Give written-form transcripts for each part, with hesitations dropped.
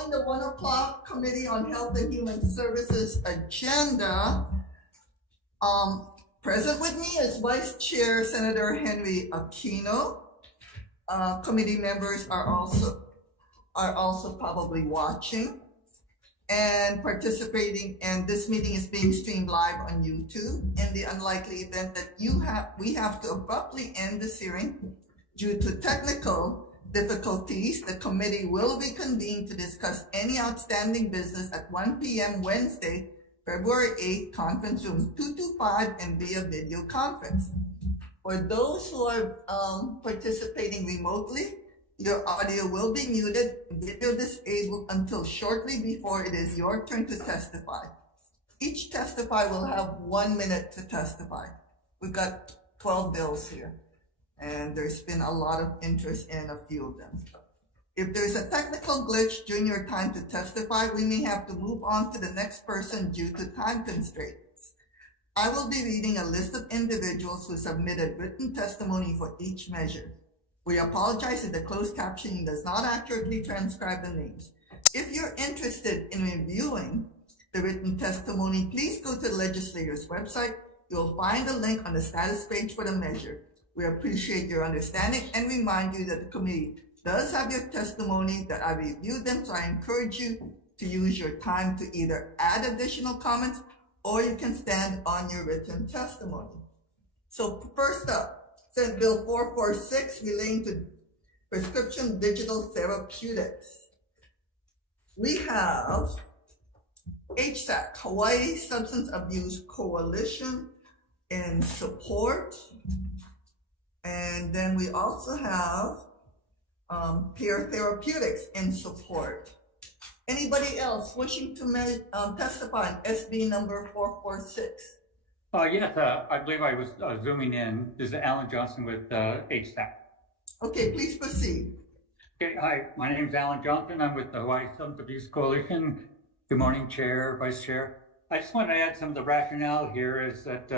calling the 1 o'clock Committee on Health and Human Services agenda. Present with me is Vice Chair Senator Henry Aquino. Committee members are also probably watching and participating, and this meeting is being streamed live on YouTube. In the unlikely event that we have to abruptly end this hearing due to technical difficulties, the committee will be convened to discuss any outstanding business at 1 p.m. Wednesday, February 8th, conference room 225 and via video conference. For those who are participating remotely, your audio will be muted, video disabled until shortly before it is your turn to testify. Each testifier will have 1 minute to testify. We've got 12 bills here, and there's been a lot of interest in a few of them. If there's a technical glitch during your time to testify, we may have to move on to the next person due to time constraints. I will be reading a list of individuals who submitted written testimony for each measure. We apologize if the closed captioning does not accurately transcribe the names. If you're interested in reviewing the written testimony, please go to the legislator's website. You'll find a link on the status page for the measure. We appreciate your understanding and remind you that the committee does have your testimony, that I reviewed them, so I encourage you to use your time to either add additional comments or you can stand on your written testimony. So first up, Senate Bill 446 relating to prescription digital therapeutics. We have HSAC, Hawai'i Substance Abuse Coalition, in support. And then we also have Peer Therapeutics in support. Anybody else wishing to testify on SB number 446? Yes, I believe I was zooming in. This is Alan Johnson with HSAC. Okay, please proceed. Okay, hi, my name is Alan Johnson. I'm with the Hawai'i Substance Abuse Coalition. Good morning, Chair, Vice Chair. I just want to add some of the rationale here is that,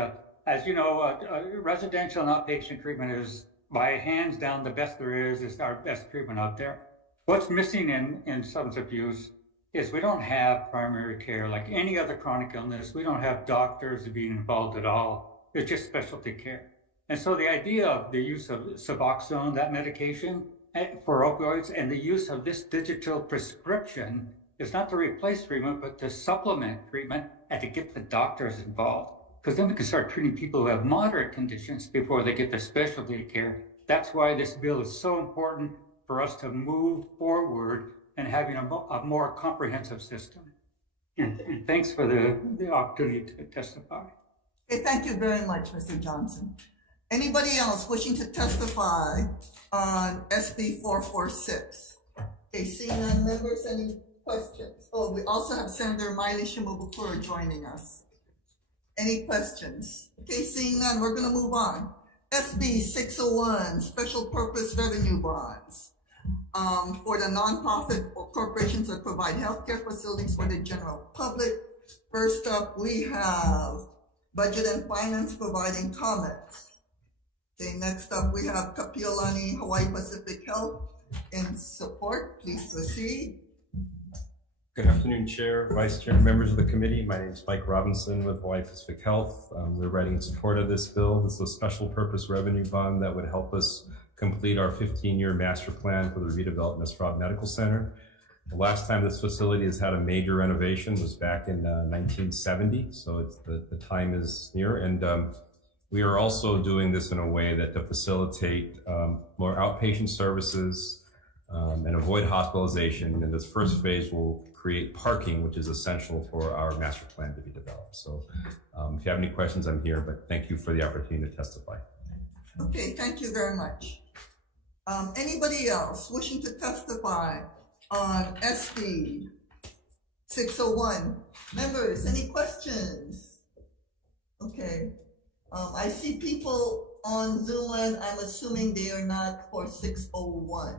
as you know, residential and outpatient treatment is by hands down the best there is our best treatment out there. What's missing in substance abuse is we don't have primary care like any other chronic illness. We don't have doctors being involved at all. It's just specialty care. And so the idea of the use of Suboxone, that medication for opioids, and the use of this digital prescription is not to replace treatment, but to supplement treatment and to get the doctors involved. Because then we can start treating people who have moderate conditions before they get the specialty care. That's why this bill is so important for us to move forward and having a more comprehensive system. And thanks for the opportunity to testify. Okay, thank you very much, Mr. Johnson. Anybody else wishing to testify on SB 446? Okay, seeing none, members, any questions? Oh, we also have Senator Miley Shimabukuro joining us. Any questions? Okay, seeing none, we're going to move on. SB 601, Special Purpose Revenue Bonds. For the nonprofit or corporations that provide healthcare facilities for the general public. First up, we have Budget and Finance providing comments. Okay, next up, we have Kapiolani Hawaii Pacific Health in support. Please proceed. Good afternoon, Chair, Vice Chair, members of the committee. My name is Mike Robinson with Hawaii Pacific Health. We're writing in support of this bill. This is a special purpose revenue bond that would help us complete our 15-year master plan for the redevelopment of Sprout Medical Center. The last time this facility has had a major renovation was back in 1970, so it's the time is near. And we are also doing this in a way that to facilitate more outpatient services and avoid hospitalization. And this first phase will create parking, which is essential for our master plan to be developed. So if you have any questions, I'm here, but thank you for the opportunity to testify. Okay, thank you very much. Anybody else wishing to testify on SB 601? Members, any questions? Okay, I see people on Zoom land. I'm assuming they are not for 601.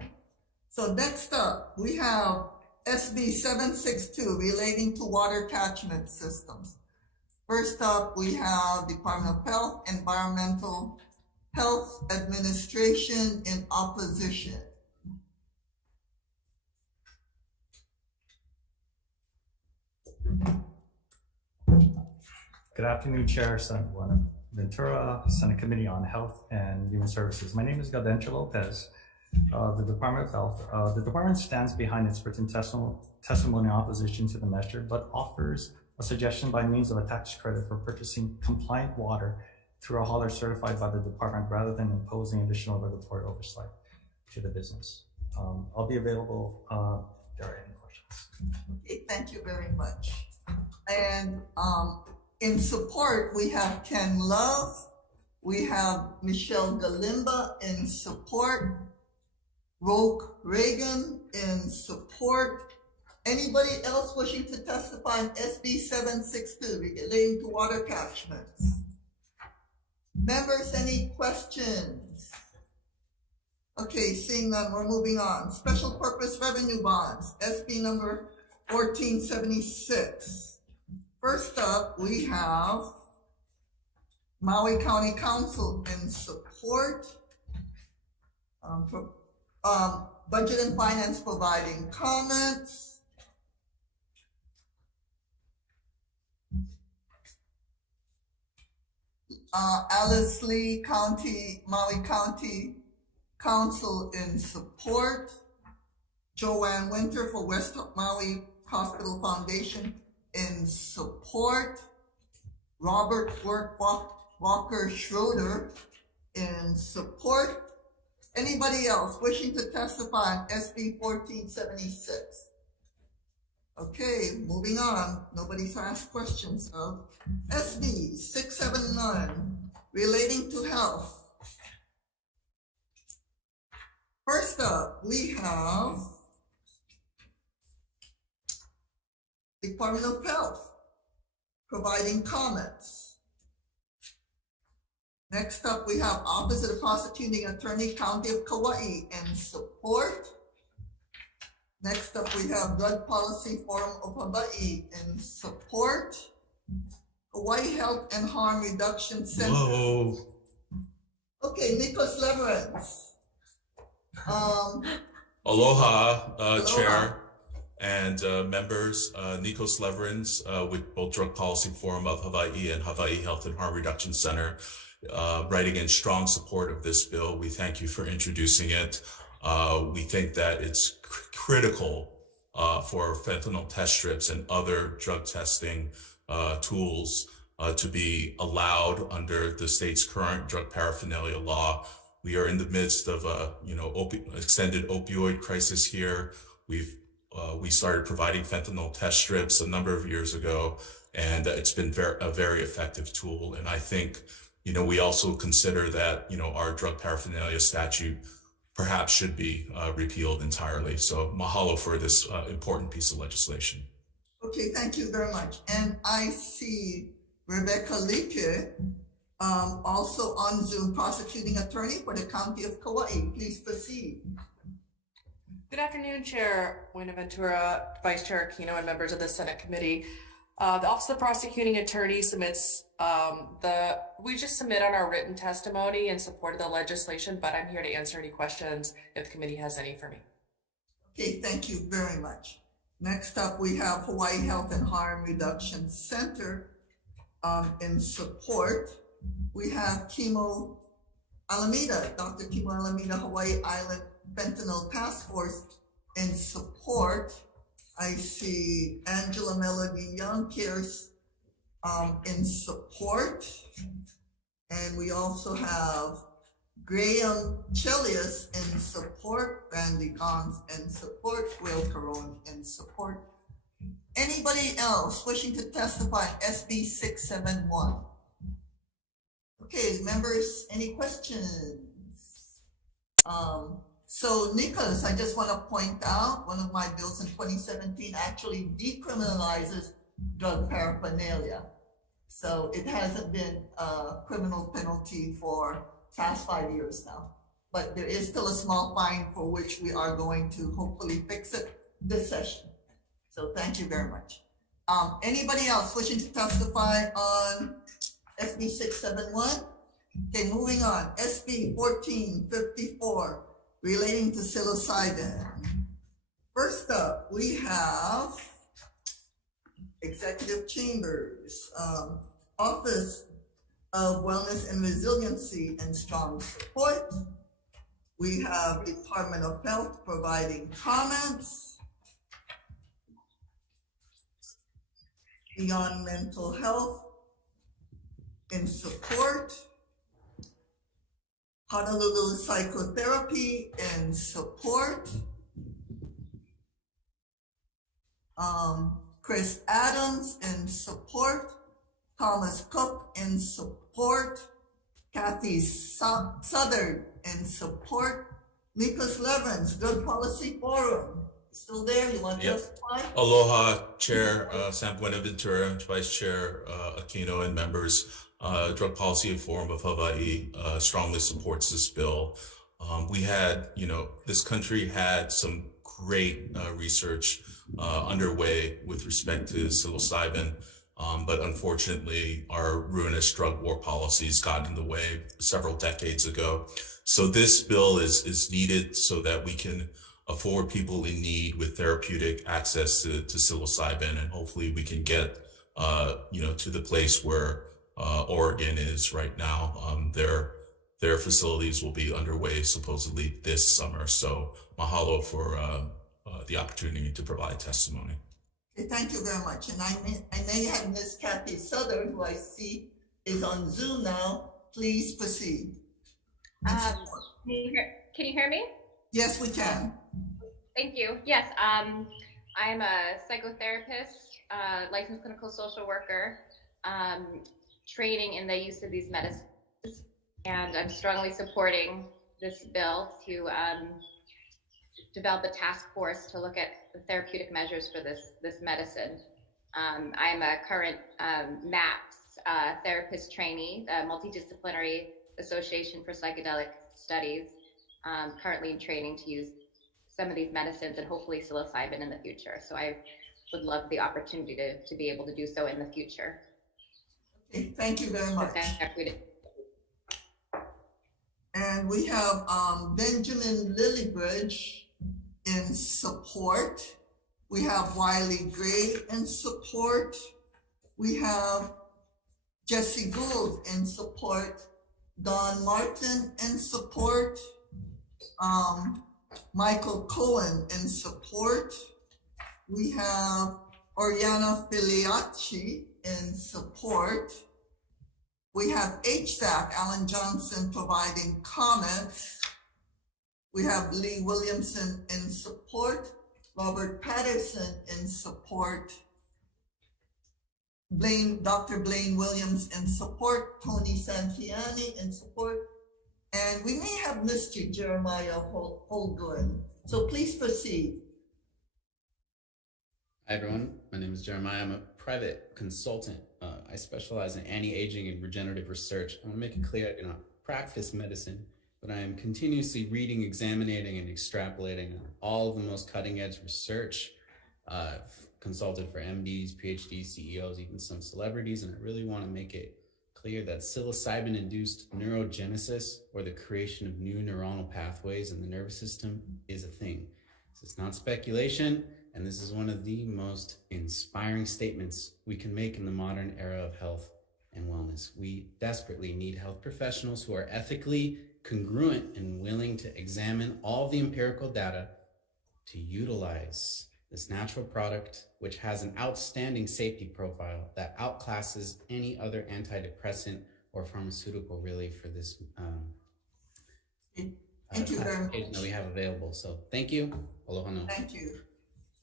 So next up, we have SB 762 relating to water catchment systems. First up, we have Department of Health, Environmental Health Administration in opposition. Good afternoon, Chair, Senate Ventura, Senate Committee on Health and Human Services. My name is Gaudencio Lopez of the Department of Health. The department stands behind its written testimony opposition to the measure, but offers a suggestion by means of a tax credit for purchasing compliant water through a hauler certified by the department rather than imposing additional regulatory oversight to the business. I'll be available if there are any questions. Okay, thank you very much. And in support, we have Ken Love, we have Michelle Galimba in support, Roque Reagan in support. Anybody else wishing to testify on SB 762 relating to water catchments? Members, any questions? Okay, seeing none, we're moving on. Special purpose revenue bonds, SB number 1476. First up, we have Maui County Council in support. Budget and Finance providing comments. Alice Lee County, Maui County Council in support. Joanne Winter for West Maui Hospital Foundation in support. Robert Walker Schroeder in support. Anybody else wishing to testify on SB 1476? Okay, moving on. Nobody's asked questions of SB 679 relating to health. First up, we have Department of Health providing comments. Next up, we have Office of the Prosecuting Attorney, County of Kauai in support. Next up, we have Drug Policy Forum of Hawaii in support. Hawaii Health and Harm Reduction Center. Whoa. Okay, Nikos Leverance. Aloha, Chair and members. Nikos Leverance with both Drug Policy Forum of Hawaii and Hawaii Health and Harm Reduction Center, writing in strong support of this bill. We thank you for introducing it. We think that it's critical for fentanyl test strips and other drug testing tools to be allowed under the state's current drug paraphernalia law. We are in the midst of a extended opioid crisis here. We started providing fentanyl test strips a number of years ago, and it's been a very effective tool. And I think we also consider that our drug paraphernalia statute perhaps should be repealed entirely. So mahalo for this important piece of legislation. Okay, thank you very much. And I see Rebecca Leake, also on Zoom, prosecuting attorney for the County of Kauai. Please proceed. Good afternoon, Chair Buenaventura, Vice Chair Aquino, and members of the Senate Committee. The Office of the Prosecuting Attorney submits we just submit on our written testimony in support of the legislation, but I'm here to answer any questions if the committee has any for me. Okay, thank you very much. Next up, we have Hawaii Health and Harm Reduction Center in support. We have Kimo Alameda, Dr. Kimo Alameda, Hawaii Island Fentanyl Task Force in support. I see Angela Melody Young cares in support. And we also have Graham Chelius in support, Randy Gons in support, Will Caron in support. Anybody else wishing to testify on SB 671? Okay, members, any questions? So Nicholas, I just want to point out one of my bills in 2017 actually decriminalizes drug paraphernalia. So it hasn't been a criminal penalty for past 5 years now, but there is still a small fine for which we are going to hopefully fix it this session. So thank you very much. Anybody else wishing to testify on SB 671? Okay, moving on. SB 1454 relating to psilocybin. First up, we have Executive Chambers, Office of Wellness and Resiliency and Strong Support. We have Department of Health providing comments. Beyond Mental Health in support. Honolulu Psychotherapy in support. Chris Adams in support. Thomas Cook in support. Kathy Southern in support. Nicholas Levens, Drug Policy Forum. Still there? You want to testify? Aloha, Chair San Buenaventura, Vice Chair Aquino, and members. Drug Policy Forum of Hawaii strongly supports this bill. We had, this country had some great research underway with respect to psilocybin, but unfortunately, our ruinous drug war policies got in the way several decades ago. So this bill is needed so that we can afford people in need with therapeutic access to psilocybin, and hopefully we can get to the place where Oregon is right now. Their facilities will be underway supposedly this summer. So mahalo for the opportunity to provide testimony. Okay, thank you very much. And I know you have Miss Kathy Southern, who I see is on Zoom now. Please proceed. Can you hear me? Yes, we can. Thank you. Yes, I'm a psychotherapist, licensed clinical social worker, training in the use of these medicines, and I'm strongly supporting this bill to develop a task force to look at the therapeutic measures for this medicine. I'm a current MAPS therapist trainee, the Multidisciplinary Association for Psychedelic Studies, currently in training to use some of these medicines and hopefully psilocybin in the future. So I would love the opportunity to be able to do so in the future. Okay, thank you very much. Okay. And we have Benjamin Lillybridge in support. We have Wiley Gray in support. We have Jesse Gould in support. Don Martin in support. Michael Cohen in support. We have Oriana Filiacci in support. We have HSAC, Alan Johnson, providing comments. We have Lee Williamson in support. Robert Patterson in support. Dr. Blaine Williams in support. Tony Santiani in support. And we may have missed you, Jeremiah Holgren. So please proceed. Hi, everyone. My name is Jeremiah. I'm a private consultant. I specialize in anti-aging and regenerative research. I want to make it clear I do not practice medicine, but I am continuously reading, examining, and extrapolating all of the most cutting-edge research. I've consulted for MDs, PhDs, CEOs, even some celebrities, and I really want to make it clear that psilocybin-induced neurogenesis, or the creation of new neuronal pathways in the nervous system, is a thing. This is not speculation, and this is one of the most inspiring statements we can make in the modern era of health and wellness. We desperately need health professionals who are ethically congruent and willing to examine all the empirical data to utilize this natural product, which has an outstanding safety profile that outclasses any other antidepressant or pharmaceutical really for this Thank you very much. that we have available. So thank you. Aloha no. Thank you.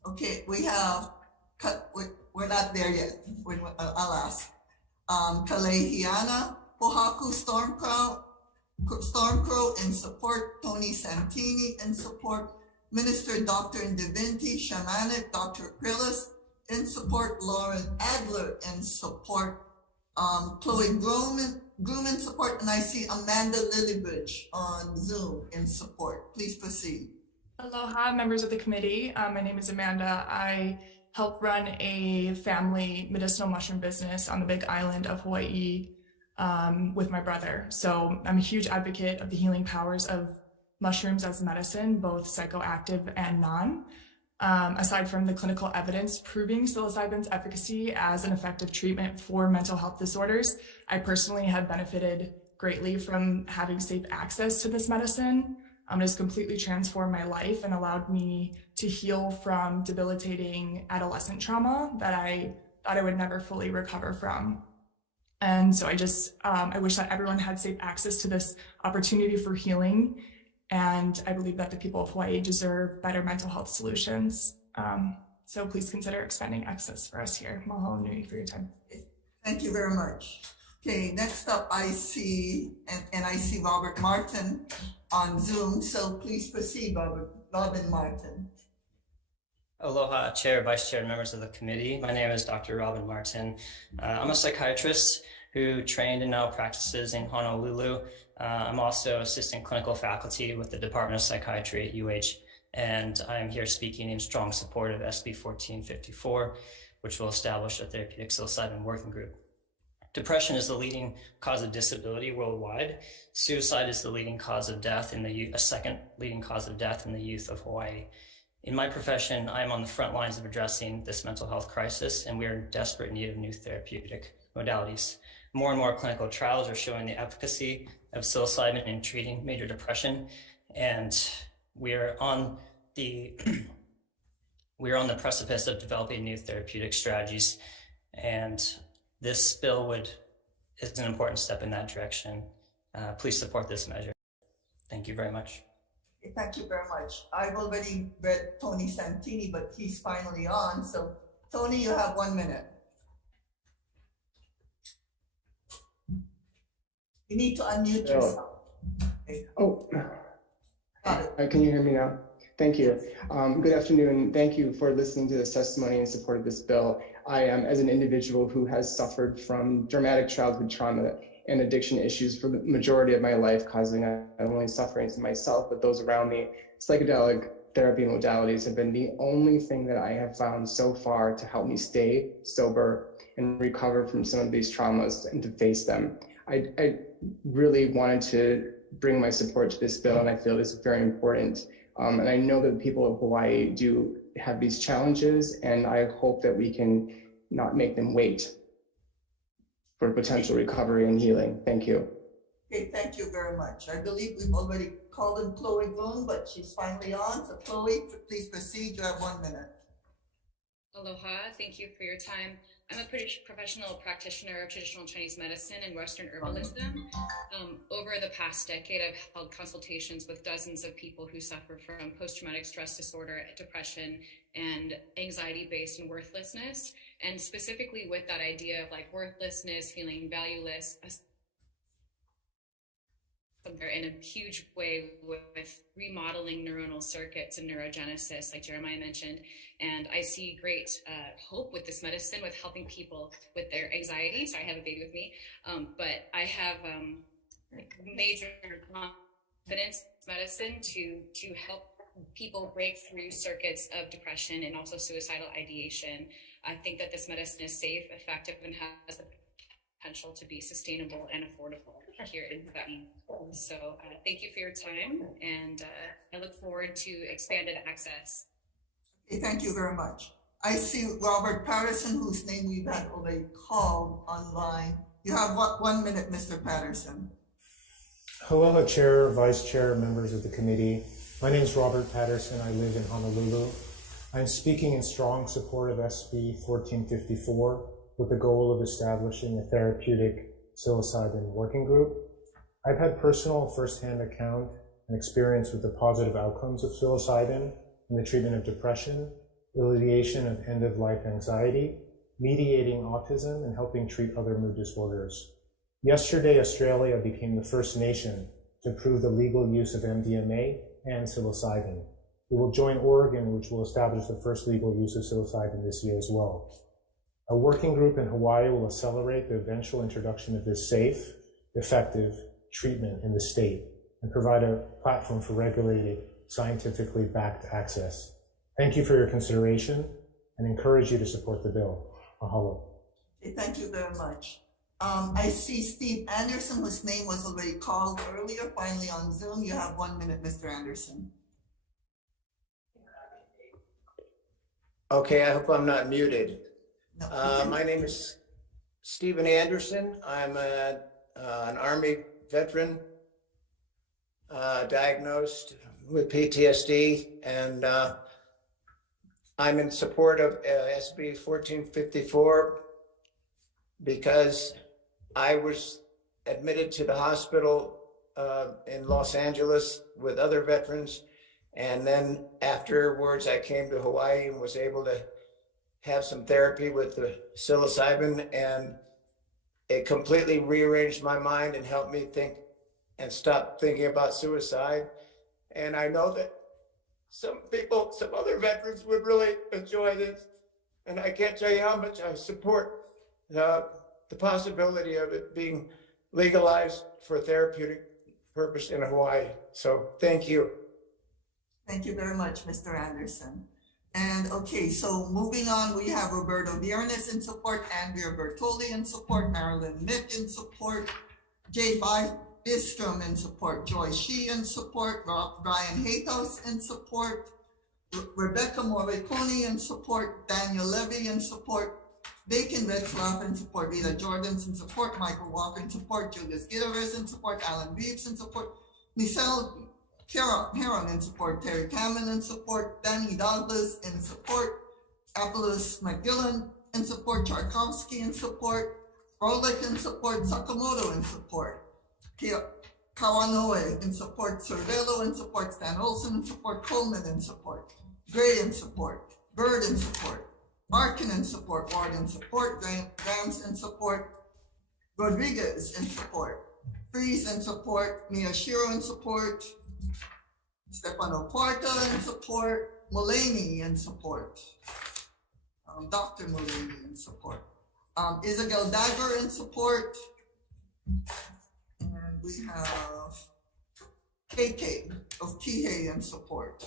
Okay, we have, we're not there yet. I'll ask. Kalehiana Pohaku Stormcrow in support. Tony Santini in support. Minister Dr. Divinity Shamanic, Dr. Acrylis in support. Lauren Adler in support. Chloe Groom in support. And I see Amanda Lillybridge on Zoom in support. Please proceed. Aloha, members of the committee. My name is Amanda. I help run a family medicinal mushroom business on the Big Island of Hawaii with my brother. So I'm a huge advocate of the healing powers of mushrooms as medicine, both psychoactive and non. aside from the clinical evidence proving psilocybin's efficacy as an effective treatment for mental health disorders, I personally have benefited greatly from having safe access to this medicine. It has completely transformed my life and allowed me to heal from debilitating adolescent trauma that I thought I would never fully recover from. And so I wish that everyone had safe access to this opportunity for healing. And I believe that the people of Hawaii deserve better mental health solutions. So please consider expanding access for us here. Mahalo nui for your time. Thank you very much. Okay, next up I see, and I see Robert Martin on Zoom. So please proceed, Robin Martin. Aloha, Chair, Vice Chair, and members of the committee. My name is Dr. Robin Martin. I'm a psychiatrist who trained and now practices in Honolulu. I'm also assistant clinical faculty with the Department of Psychiatry at UH, and I'm here speaking in strong support of SB 1454, which will establish a therapeutic psilocybin working group. Depression is the leading cause of disability worldwide. Suicide is the leading cause of death in the youth, a second leading cause of death in the youth of Hawaii. In my profession, I'm on the front lines of addressing this mental health crisis, and we are in desperate need of new therapeutic modalities. More and more clinical trials are showing the efficacy of psilocybin in treating major depression, and we are on the precipice of developing new therapeutic strategies, and this bill is an important step in that direction. Please support this measure. Thank you very much. Thank you very much. I've already read Tony Santini, but he's finally on. So Tony, you have 1 minute. You need to unmute yourself. Okay. Oh, Got it. can you hear me now? Thank you. Good afternoon. Thank you for listening to this testimony in support of this bill. I am, as an individual who has suffered from dramatic childhood trauma and addiction issues for the majority of my life, causing not only suffering to myself, but those around me, psychedelic therapy modalities have been the only thing that I have found so far to help me stay sober and recover from some of these traumas and to face them. I really wanted to bring my support to this bill, and I feel this is very important. And I know that the people of Hawaii do have these challenges, and I hope that we can not make them wait for potential recovery and healing. Thank you. Okay, thank you very much. I believe we've already called in Chloe Boone, but she's finally on. So Chloe, please proceed. You have 1 minute. Aloha, thank you for your time. I'm a professional practitioner of traditional Chinese medicine and Western herbalism. Over the past decade, I've held consultations with dozens of people who suffer from post-traumatic stress disorder, depression, and anxiety-based and worthlessness. And specifically with that idea of like worthlessness, feeling valueless, in a huge way with remodeling neuronal circuits and neurogenesis, like Jeremiah mentioned. And I see great hope with this medicine, with helping people with their anxiety. So I have a baby with me, but I have major confidence in medicine to help people break through circuits of depression and also suicidal ideation. I think that this medicine is safe, effective, and has the potential to be sustainable and affordable here in Hawaii. So thank you for your time, and I look forward to expanded access. Okay, thank you very much. I see Robert Patterson, whose name we've had already called online. You have 1 minute, Mr. Patterson. Aloha, Chair, Vice Chair, members of the committee. My name is Robert Patterson. I live in Honolulu. I'm speaking in strong support of SB 1454 with the goal of establishing a therapeutic psilocybin working group. I've had personal firsthand account and experience with the positive outcomes of psilocybin in the treatment of depression, alleviation of end-of-life anxiety, mediating autism, and helping treat other mood disorders. Yesterday, Australia became the first nation to approve the legal use of MDMA and psilocybin. We will join Oregon, which will establish the first legal use of psilocybin this year as well. A working group in Hawaii will accelerate the eventual introduction of this safe, effective treatment in the state and provide a platform for regulated, scientifically backed access. Thank you for your consideration and encourage you to support the bill. Mahalo. Okay, thank you very much. I see Steve Anderson, whose name was already called earlier, finally on Zoom. You have 1 minute, Mr. Anderson. Okay, I hope I'm not muted. No, My name is Stephen Anderson. I'm an Army veteran diagnosed with PTSD, and I'm in support of SB 1454 because I was admitted to the hospital in Los Angeles with other veterans. And then afterwards, I came to Hawaii and was able to have some therapy with the psilocybin, and it completely rearranged my mind and helped me think and stop thinking about suicide. And I know that some people, some other veterans would really enjoy this. And I can't tell you how much I support the possibility of it being legalized for therapeutic purpose in Hawaii. So thank you. Thank you very much, Mr. Anderson. And okay, so moving on, we have Roberto Viernes in support, Andrea Bertoli in support, Marilyn Mick in support, Jay Bistrom in support, Joy Shi in support, Brian Hathos in support, Rebecca Morricone in support, Daniel Levy in support, Bacon Retzlaff in support, Vida Jordans in support, Michael Walker in support, Julius Gutierrez in support, Alan Reeves in support, Michelle Heron in support, Terry Cameron in support, Danny Douglas in support, Apollos McGillen in support, Tchaikovsky in support, Rolick in support, Sakamoto in support, Kawanoe in support, Cervello in support, Stan Olsen in support, Coleman in support, Gray in support, Bird in support, Arkin in support, Ward in support, Grams in support, Rodriguez in support, Freeze in support, Miyashiro in support, Stefano Porta in support, Mulaney in support, Dr. Mulaney in support, Isabel Dagger in support, and we have KK of Kihei in support,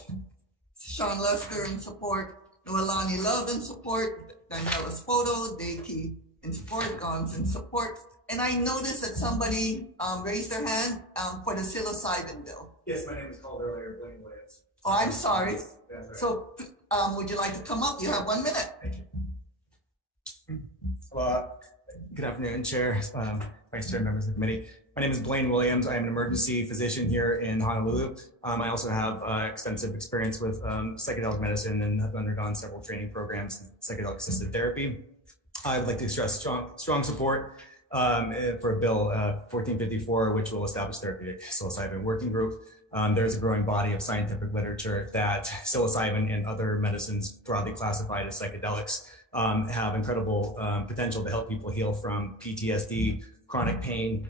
Sean Lester in support, Noelani Love in support, Daniela Spoto, Daki in support, Gons in support. And I noticed that somebody raised their hand for the psilocybin bill. Yes, my name is called earlier, Blaine Williams. Oh, I'm sorry. That's right. So would you like to come up? You have 1 minute. Thank you. Well, good afternoon, Chair, Vice Chair, members of the committee. My name is Blaine Williams. I am an emergency physician here in Honolulu. I also have extensive experience with psychedelic medicine and have undergone several training programs in psychedelic assisted therapy. I would like to stress strong support for Bill 1454, which will establish therapeutic psilocybin working group. There's a growing body of scientific literature that psilocybin and other medicines broadly classified as psychedelics have incredible potential to help people heal from PTSD, chronic pain,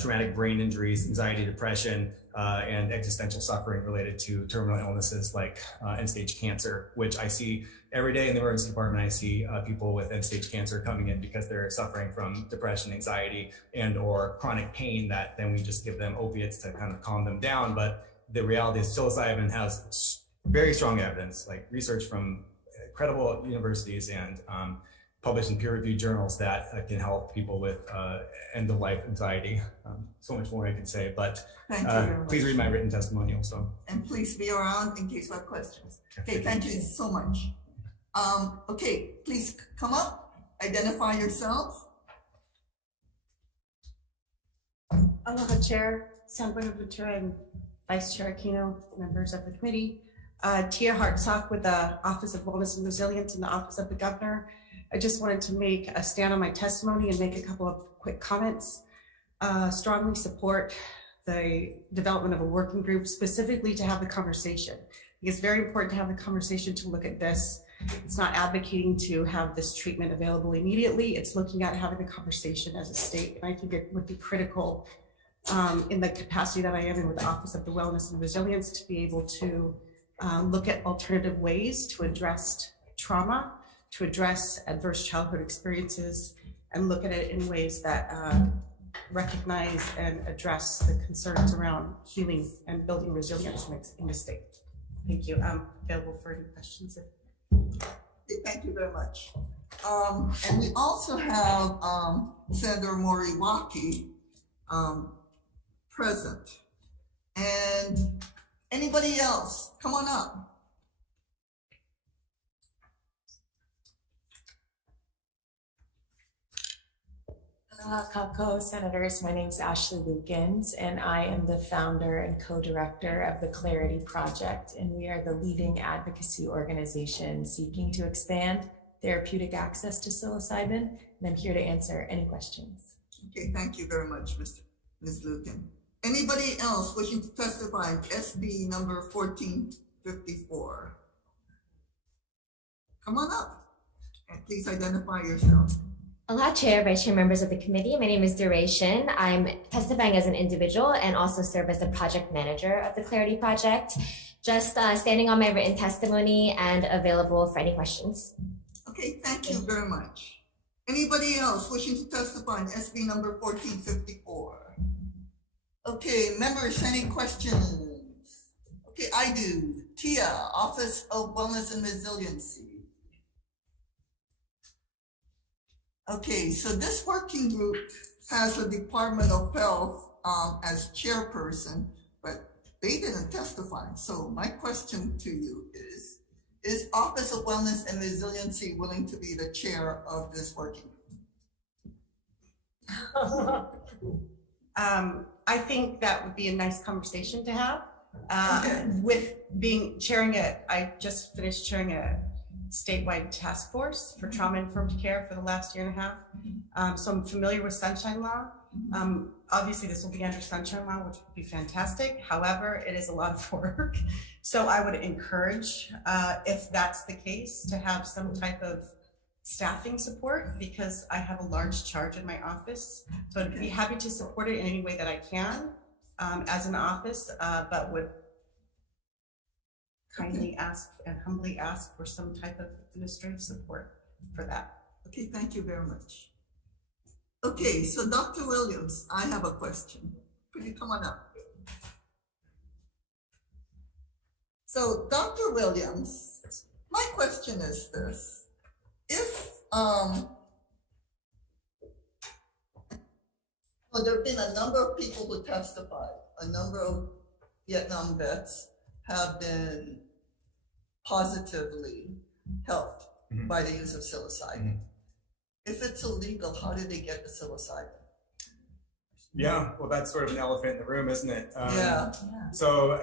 traumatic brain injuries, anxiety, depression, and existential suffering related to terminal illnesses like end-stage cancer, which I see every day in the emergency department. I see people with end-stage cancer coming in because they're suffering from depression, anxiety, and or chronic pain that then we just give them opiates to kind of calm them down. But the reality is psilocybin has very strong evidence, like research from credible universities and published in peer-reviewed journals that can help people with end-of-life anxiety. So much more I could say, but please read my written testimonial. So, and please be around in case you have questions. Okay, thank you so much. Okay, please come up, identify yourself. Aloha, Chair, San Buenaventura, and Vice Chair Aquino, members of the committee. Tia Hartsock with the Office of Wellness and Resilience in the Office of the Governor. I just wanted to make a stand on my testimony and make a couple of quick comments. Strongly support the development of a working group specifically to have the conversation. I think it's very important to have the conversation to look at this. It's not advocating to have this treatment available immediately. It's looking at having the conversation as a state. And I think it would be critical in the capacity that I am in with the Office of the Wellness and Resilience to be able to look at alternative ways to address trauma, to address adverse childhood experiences, and look at it in ways that recognize and address the concerns around healing and building resilience in the state. Thank you. I'm available for any questions. Thank you very much. And we also have Senator Moriwaki present. And anybody else, come on up. Kako Senators, my name is Ashley Lukens, and I am the founder and co-director of the Clarity Project, and we are the leading advocacy organization seeking to expand therapeutic access to psilocybin, and I'm here to answer any questions. Okay, thank you very much, Ms. Luken. Anybody else wishing to testify on SB number 1454? Come on up and please identify yourself. Aloha, Chair, Vice Chair, members of the committee. My name is Duration. I'm testifying as an individual and also serve as the project manager of the Clarity Project. Just standing on my written testimony and available for any questions. Okay, thank you very much. Anybody else wishing to testify on SB number 1454? Okay, members, any questions? Okay, I do. Tia, Office of Wellness and Resiliency. Okay, so this working group has the Department of Health as chairperson, but they didn't testify. So my question to you is Office of Wellness and Resiliency willing to be the chair of this working group? I think that would be a nice conversation to have. With chairing it, I just finished chairing a statewide task force for trauma-informed care for the last year and a half. So I'm familiar with Sunshine Law. Obviously this will be under Sunshine Law, which would be fantastic. However, it is a lot of work. So I would encourage, if that's the case, to have some type of staffing support, because I have a large charge in my office. So I'd be happy to support it in any way that I can as an office, but would kindly ask and humbly ask for some type of administrative support for that. Okay, thank you very much. Okay, so Dr. Williams, I have a question. Could you come on up? So Dr. Williams, my question is this. If, well, there have been a number of people who testified, a number of Vietnam vets have been positively helped by the use of psilocybin. If it's illegal, how did they get the psilocybin? Yeah, well, that's sort of an elephant in the room, isn't it? Yeah. So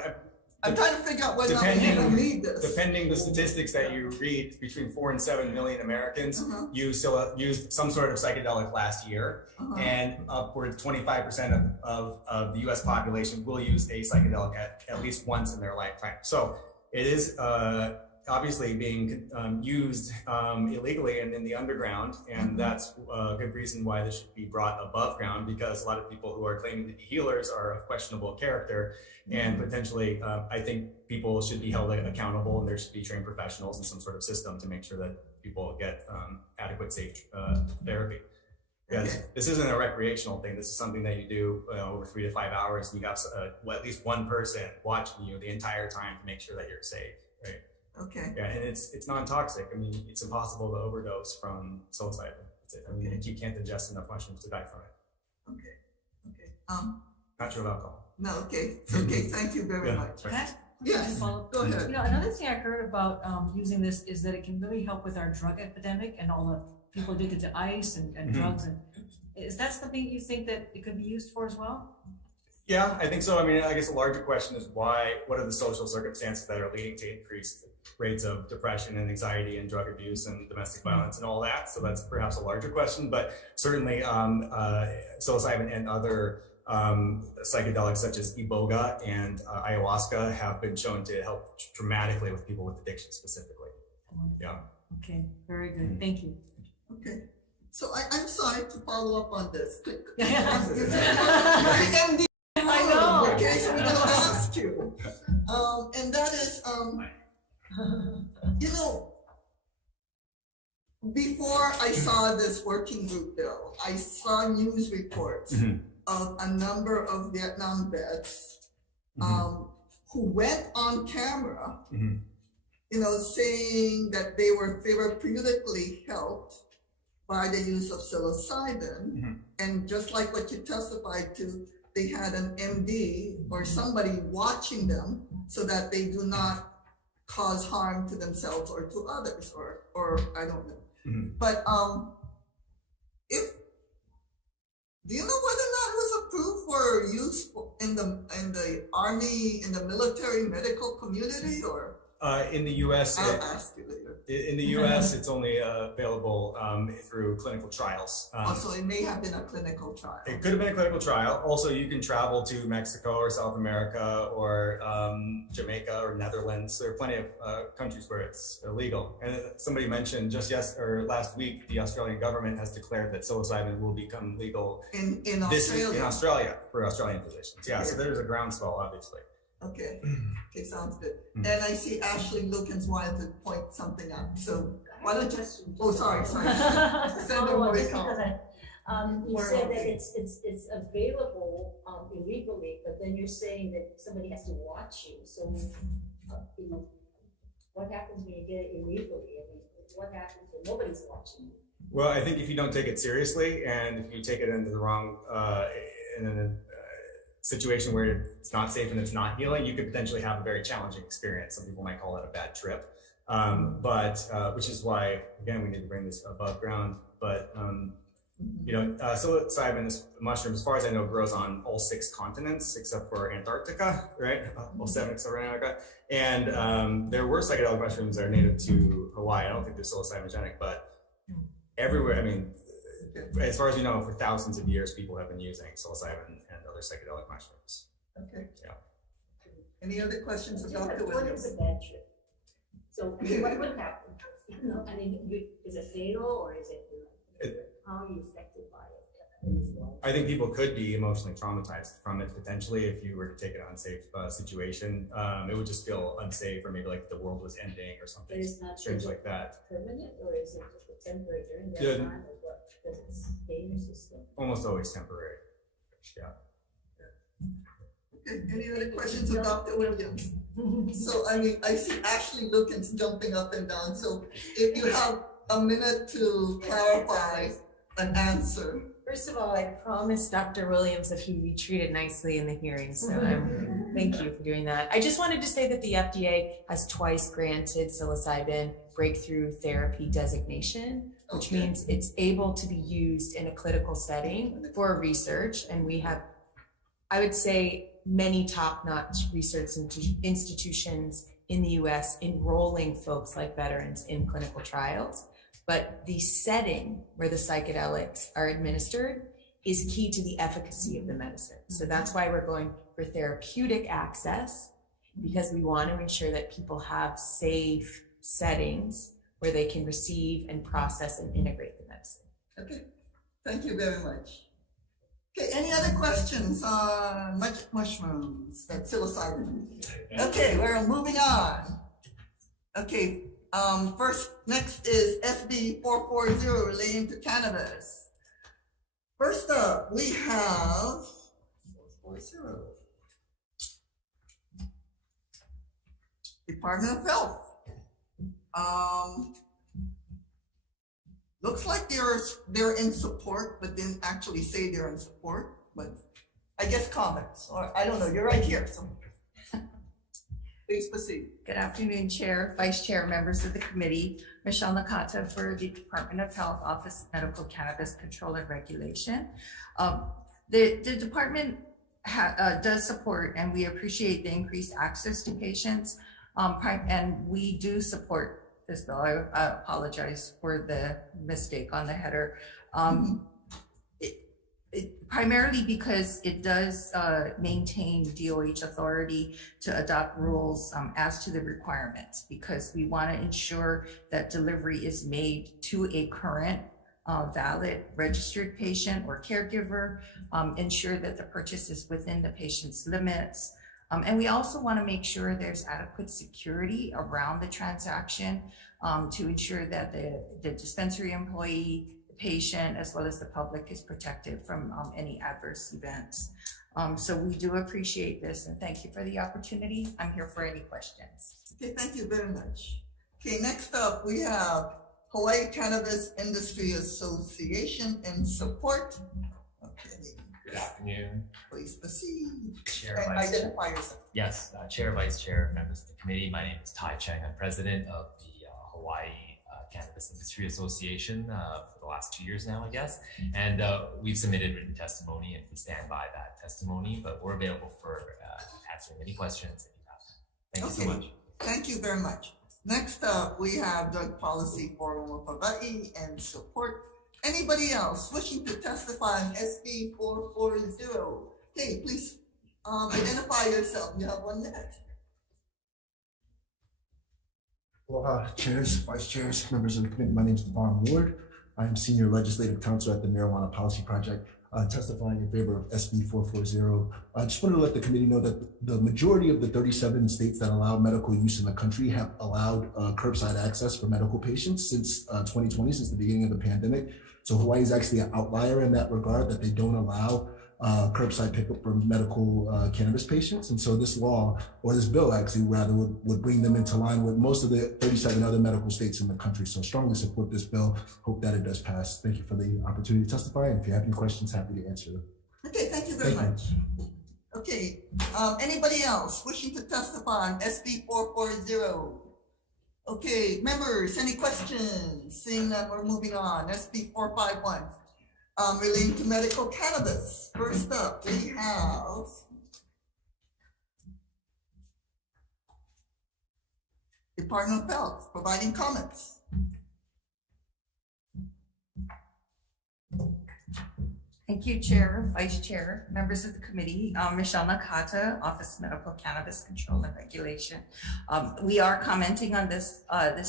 I'm trying to figure out whether I even read this. Depending the statistics that you read, between 4 and 7 million Americans used some sort of psychedelic last year, and upwards 25% of the U.S. population will use a psychedelic at least once in their lifetime. So it is obviously being used illegally and in the underground, and that's a good reason why this should be brought above ground, because a lot of people who are claiming to be healers are of questionable character, and potentially I think people should be held accountable, and there should be trained professionals in some sort of system to make sure that people get adequate, safe therapy. Because this isn't a recreational thing. This is something that you do over 3 to 5 hours, and you got at least one person watching you the entire time to make sure that you're safe, right? Okay. Yeah, and it's non-toxic. I mean, it's impossible to overdose from psilocybin. I mean, you can't ingest enough mushrooms to die from it. Okay. Okay. Not true of alcohol. No. Okay. Okay. Thank you very much. Right. Yes. Go ahead. You know, another thing I heard about using this is that it can really help with our drug epidemic and all the people addicted to ice and drugs. And is that something you think that it could be used for as well? Yeah, I think so. I mean, I guess the larger question is what are the social circumstances that are leading to increased rates of depression and anxiety and drug abuse and domestic violence and all that? So that's perhaps a larger question, but certainly psilocybin and other psychedelics such as iboga and ayahuasca have been shown to help dramatically with people with addiction specifically. Yeah. Okay, very good. Thank you. Okay. So I'm sorry to follow up on this. I know. Okay, so we're going to ask you. And that is, you know, before I saw this working group bill, I saw news reports of a number of Vietnam vets who went on camera, you know, saying that they were therapeutically helped by the use of psilocybin. And just like what you testified to, they had an MD or somebody watching them so that they do not cause harm to themselves or to others, or I don't know. But if for use in the army, in the military medical community, or? In the U.S., I'll ask you later. In the U.S., it's only available through clinical trials. So it may have been a clinical trial. It could have been a clinical trial. Also, you can travel to Mexico or South America or Jamaica or Netherlands. There are plenty of countries where it's illegal. And somebody mentioned just last week, the Australian government has declared that psilocybin will become legal in Australia. In Australia for Australian physicians. Yeah, so there's a groundswell, obviously. Okay. Okay, sounds good. And I see Ashley Lukens wanted to point something out. So why don't you? Oh, sorry. Send them away. You said that it's available illegally, but then you're saying that somebody has to watch you. So what happens when you get it illegally? I mean, what happens when nobody's watching you? Well, I think if you don't take it seriously and if you take it into the wrong situation where it's not safe and it's not healing, you could potentially have a very challenging experience. Some people might call it a bad trip, which is why, again, we need to bring this above ground. But psilocybin, this mushroom, as far as I know, grows on all 6 continents except for Antarctica, right? All 7 except for Antarctica. And there were psychedelic mushrooms that are native to Hawaii. I don't think they're psilocybinogenic, but everywhere, I mean, as far as we know, for thousands of years, people have been using psilocybin and other psychedelic mushrooms. Okay. Yeah. Any other questions about What Williams? is a bad trip? So what would happen? I mean, is it fatal or is it, how are you affected by it? I think people could be emotionally traumatized from it potentially if you were to take an unsafe situation. It would just feel unsafe, or maybe like the world was ending or something strange like that. Permanent, or is it just a temporary during that time, or what? Does it stay in your system? Almost always temporary. Yeah. Okay. Any other questions of Dr. Williams? So, I mean, I see Ashley Lukens jumping up and down. So if you have a minute to clarify an answer. First of all, I promised Dr. Williams that he would be treated nicely in the hearing, so thank you for doing that. I just wanted to say that the FDA has twice granted psilocybin breakthrough therapy designation, which means it's able to be used in a clinical setting for research. And we have, I would say, many top-notch research institutions in the US enrolling folks like veterans in clinical trials. But the setting where the psychedelics are administered is key to the efficacy of the medicine. So that's why we're going for therapeutic access, because we want to ensure that people have safe settings where they can receive and process and integrate the medicine. Okay, thank you very much. Okay, any other questions on magic mushrooms, that psilocybin? Okay, we're moving on. Okay. Next is SB 440 relating to cannabis. First up, we have 440. Department of Health. Looks like they're in support, but didn't actually say they're in support, but I guess comments, or I don't know, you're right here, so. Please proceed. Good afternoon, Chair, Vice Chair, members of the committee. Michelle Nakata for the Department of Health, Office of Medical Cannabis Control and Regulation. The department does support, and we appreciate the increased access to patients, and we do support this bill. I apologize for the mistake on the header. Primarily because it does maintain DOH authority to adopt rules as to the requirements, because we want to ensure that delivery is made to a current valid registered patient or caregiver, ensure that the purchase is within the patient's limits. And we also want to make sure there's adequate security around the transaction to ensure that the dispensary employee, patient, as well as the public, is protected from any adverse events. So we do appreciate this, and thank you for the opportunity. I'm here for any questions. Okay, thank you very much. Okay, next up we have Hawaii Cannabis Industry Association in support. Okay. Good afternoon. Please proceed. Chair, and Vice identify yourself. Yes, Chair, Vice Chair, members of the committee. My name is Tai Cheng. I'm president of the Hawaii Cannabis Industry Association for the last 2 years now, I guess. And we've submitted written testimony and we stand by that testimony, but we're available for answering any questions if you have them. Thank you so much. Thank you very much. Next up, we have Drug Policy Forum of Hawaii and support. Anybody else wishing to testify on SB 440? Okay, please identify yourself. You have 1 minute. Aloha, chairs, vice chairs, members of the committee. My name is Devon Ward. I am senior legislative counsel at the Marijuana Policy Project, testifying in favor of SB 440. I just wanted to let the committee know that the majority of the 37 states that allow medical use in the country have allowed curbside access for medical patients since 2020, since the beginning of the pandemic. So Hawaii is actually an outlier in that regard, that they don't allow curbside pickup for medical cannabis patients. And so this law, or this bill actually rather, would bring them into line with most of the 37 other medical states in the country. So strongly support this bill. Hope that it does pass. Thank you for the opportunity to testify. And if you have any questions, happy to answer them. Okay, thank you very much. Okay, anybody else wishing to testify on SB 440? Okay, members, any questions? Seeing that, we're moving on. SB 451. Relating to medical cannabis. First up, we have Department of Health providing comments. Thank you, Chair, Vice Chair, members of the committee. Michelle Nakata, Office of Medical Cannabis Control and Regulation. We are commenting on this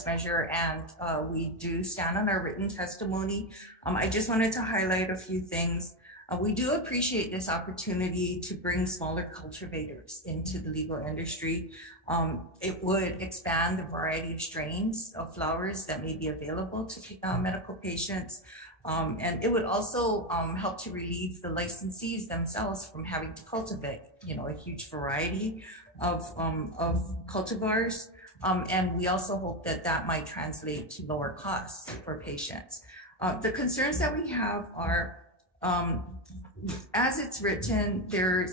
measure, and we do stand on our written testimony. I just wanted to highlight a few things. We do appreciate this opportunity to bring smaller cultivators into the legal industry. It would expand the variety of strains of flowers that may be available to medical patients. And it would also help to relieve the licensees themselves from having to cultivate, a huge variety of cultivars. And we also hope that that might translate to lower costs for patients. The concerns that we have are, as it's written, there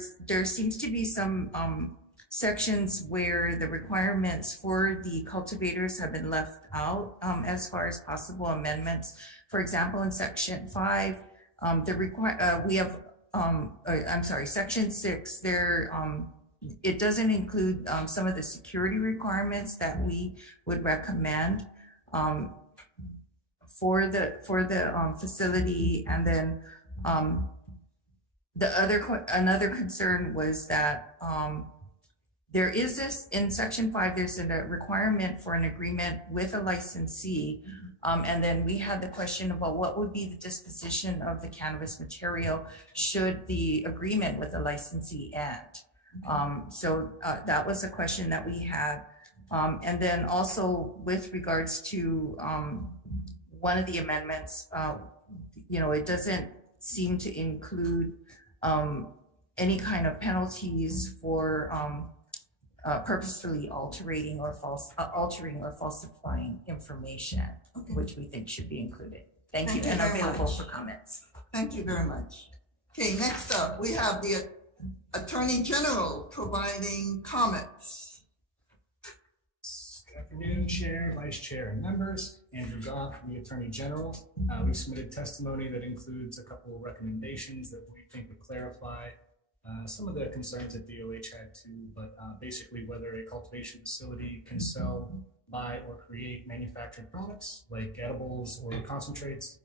seems to be some sections where the requirements for the cultivators have been left out as far as possible amendments. For example, in Section 5, Section 6, it doesn't include some of the security requirements that we would recommend for the facility. And then another concern was that there is this in Section 5, there's a requirement for an agreement with a licensee. And then we had the question about what would be the disposition of the cannabis material should the agreement with the licensee end. So that was a question that we had. And then also with regards to one of the amendments, it doesn't seem to include any kind of penalties for purposefully altering or falsifying information, which we think should be included. Thank you, and available for comments. Thank you very much. Okay, next up, we have the Attorney General providing comments. Good afternoon, Chair, Vice Chair, and members. Andrew Goff, the Attorney General. We submitted testimony that includes a couple of recommendations that we think would clarify some of the concerns that DOH had too, but basically whether a cultivation facility can sell, buy, or create manufactured products like edibles or concentrates,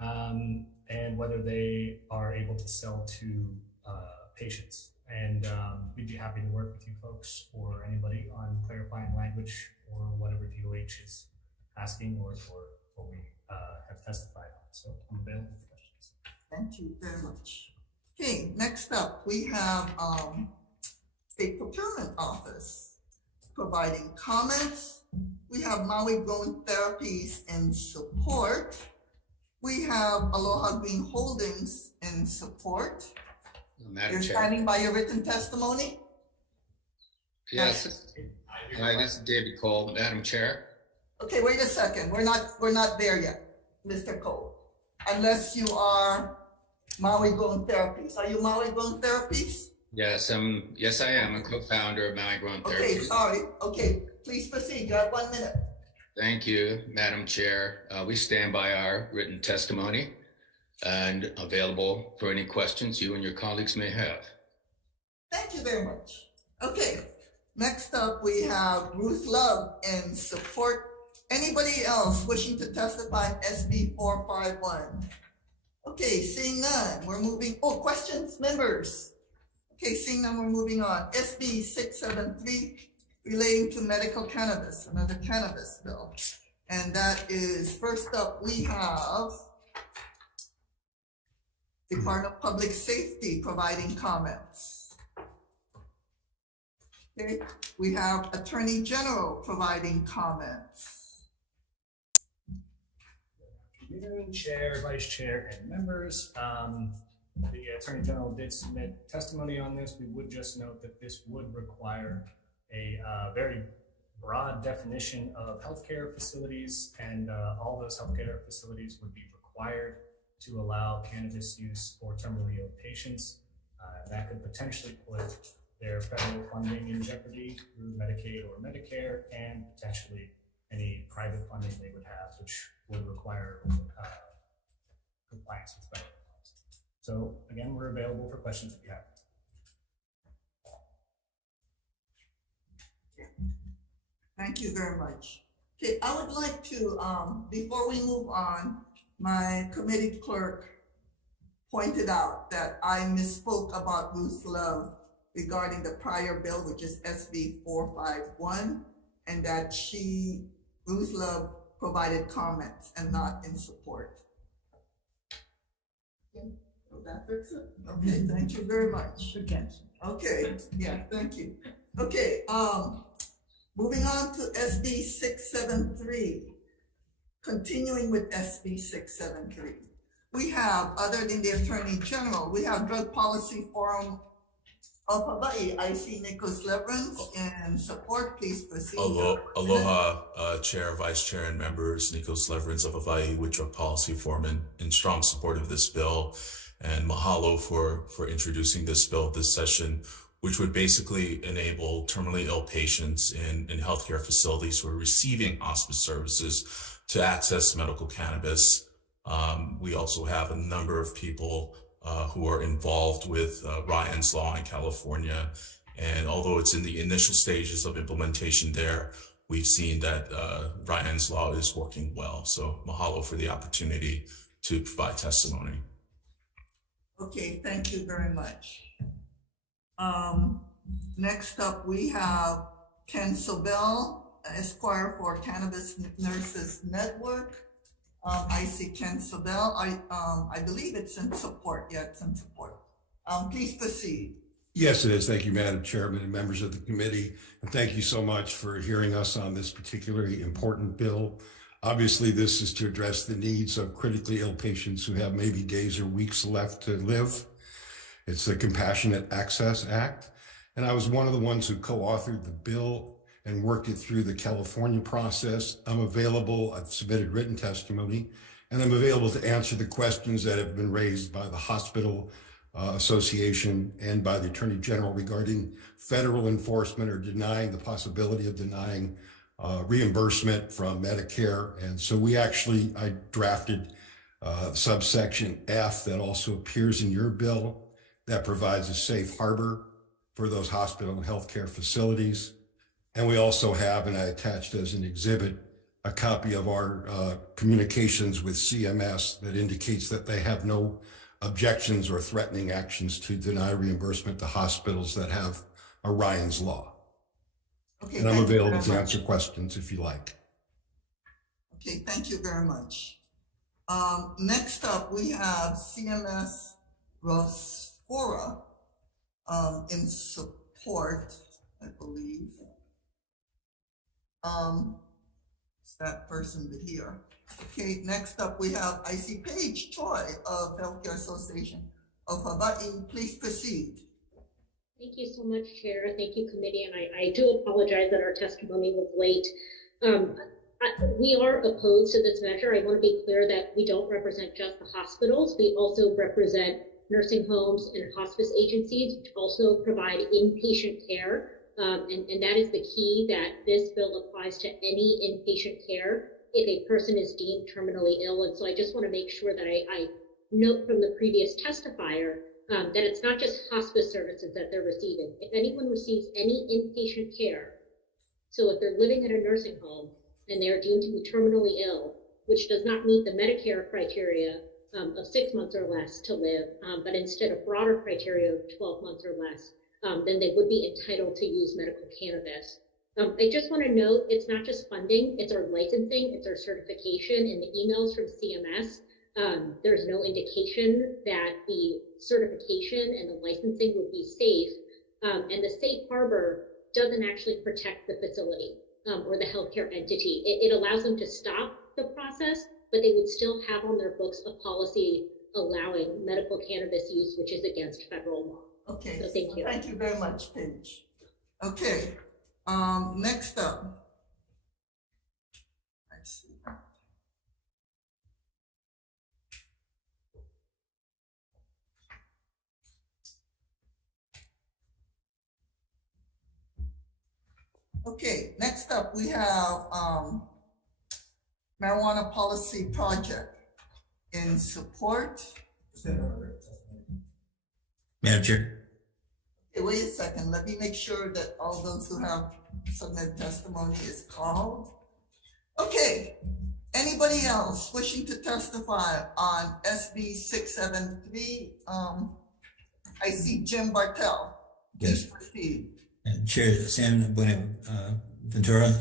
and whether they are able to sell to patients. And we'd be happy to work with you folks or anybody on clarifying language or whatever DOH is asking or what we have testified on. So I'm available for questions. Thank you very much. Okay, next up, we have State Procurement Office providing comments. We have Maui Grown Therapies in support. We have Aloha Green Holdings in support. Madam You're Chair. standing by your written testimony? Yes, this is David Cole, Madam Chair. Okay, wait a second. We're not there yet, Mr. Cole. Unless you are Maui Grown Therapies. Are you Maui Grown Therapies? Yes, yes, I am a co-founder of Maui Grown Okay, Therapies. sorry. Okay, please proceed. You have 1 minute. Thank you, Madam Chair. We stand by our written testimony and available for any questions you and your colleagues may have. Thank you very much. Okay, next up we have Ruth Love in support. Anybody else wishing to testify on SB 451? Okay, seeing none, we're moving. Oh, questions, members? Okay, seeing none, we're moving on. SB 673 relating to medical cannabis, another cannabis bill. And that is, first up, we have Department of Public Safety providing comments. Okay, we have Attorney General providing comments. Good afternoon, Chair, Vice Chair, and members. The Attorney General did submit testimony on this. We would just note that this would require a very broad definition of healthcare facilities, and all those healthcare facilities would be required to allow cannabis use for terminally ill patients. That could potentially put their federal funding in jeopardy through Medicaid or Medicare, and potentially any private funding they would have, which would require compliance with federal laws. So again, we're available for questions if you have. Thank you very much. Okay, I would like to, before we move on, my committee clerk pointed out that I misspoke about Ruth Love regarding the prior bill, which is SB 451, and that Ruth Love provided comments and not in support. Okay, so that fix it? Okay, thank you very much. Good catch. Okay, yeah, thank you. Okay, moving on to SB 673, continuing with SB 673. We have, other than the Attorney General, we have Drug Policy Forum of Hawaii. I see Nicholas Leverance in support. Please proceed. Aloha, Chair, Vice Chair, and members. Nicholas Leverance of Hawaii with Drug Policy Forum in strong support of this bill. And mahalo for introducing this bill this session, which would basically enable terminally ill patients in healthcare facilities who are receiving hospice services to access medical cannabis. We also have a number of people who are involved with Ryan's Law in California. And although it's in the initial stages of implementation there, we've seen that Ryan's Law is working well. So mahalo for the opportunity to provide testimony. Okay, thank you very much. Next up, we have Ken Sobel, Esquire for Cannabis Nurses Network. I see Ken Sobel. I believe it's in support. Yeah, it's in support. Please proceed. Yes, it is. Thank you, Madam Chairman and members of the committee. And thank you so much for hearing us on this particularly important bill. Obviously, this is to address the needs of critically ill patients who have maybe days or weeks left to live. It's the Compassionate Access Act. And I was one of the ones who co-authored the bill and worked it through the California process. I'm available, I've submitted written testimony, and I'm available to answer the questions that have been raised by the Hospital Association and by the Attorney General regarding federal enforcement or denying the possibility of denying reimbursement from Medicare. And so I drafted subsection F that also appears in your bill that provides a safe harbor for those hospital and healthcare facilities. And we also have, and I attached as an exhibit, a copy of our communications with CMS that indicates that they have no objections or threatening actions to deny reimbursement to hospitals that have a Ryan's Law. Okay, and I'm available to answer questions if you like. Okay, thank you very much. Next up, we have CMS Rosfora in support, I believe. Is that person here? Okay, next up we have IC Paige Troy of Healthcare Association of Hawaii. Please proceed. Thank you so much, Chair. Thank you, committee. And I do apologize that our testimony was late. We are opposed to this measure. I want to be clear that we don't represent just the hospitals. We also represent nursing homes and hospice agencies, which also provide inpatient care And that is the key, that this bill applies to any inpatient care if a person is deemed terminally ill. And so I just want to make sure that I note from the previous testifier that it's not just hospice services that they're receiving. If anyone receives any inpatient care, so if they're living at a nursing home and they are deemed to be terminally ill, which does not meet the Medicare criteria of 6 months or less to live, but instead a broader criteria of 12 months or less, then they would be entitled to use medical cannabis. I just want to note, it's not just funding, it's our licensing, it's our certification. In the emails from CMS, there's no indication that the certification and the licensing would be safe, and the safe harbor doesn't actually protect the facility or the healthcare entity. It allows them to stop the process, but they would still have on their books a policy allowing medical cannabis use, which is against federal law. Okay, so thank you. Thank you very much, Paige. Okay, next up. Let's see. Okay, next up we have marijuana policy project in support. Madam Chair. Okay, wait a second. Let me make sure that all those who have submitted testimony is called. Okay, anybody else wishing to testify on SB 673? I see Jim Bartel. Please proceed. Chair Sam Ventura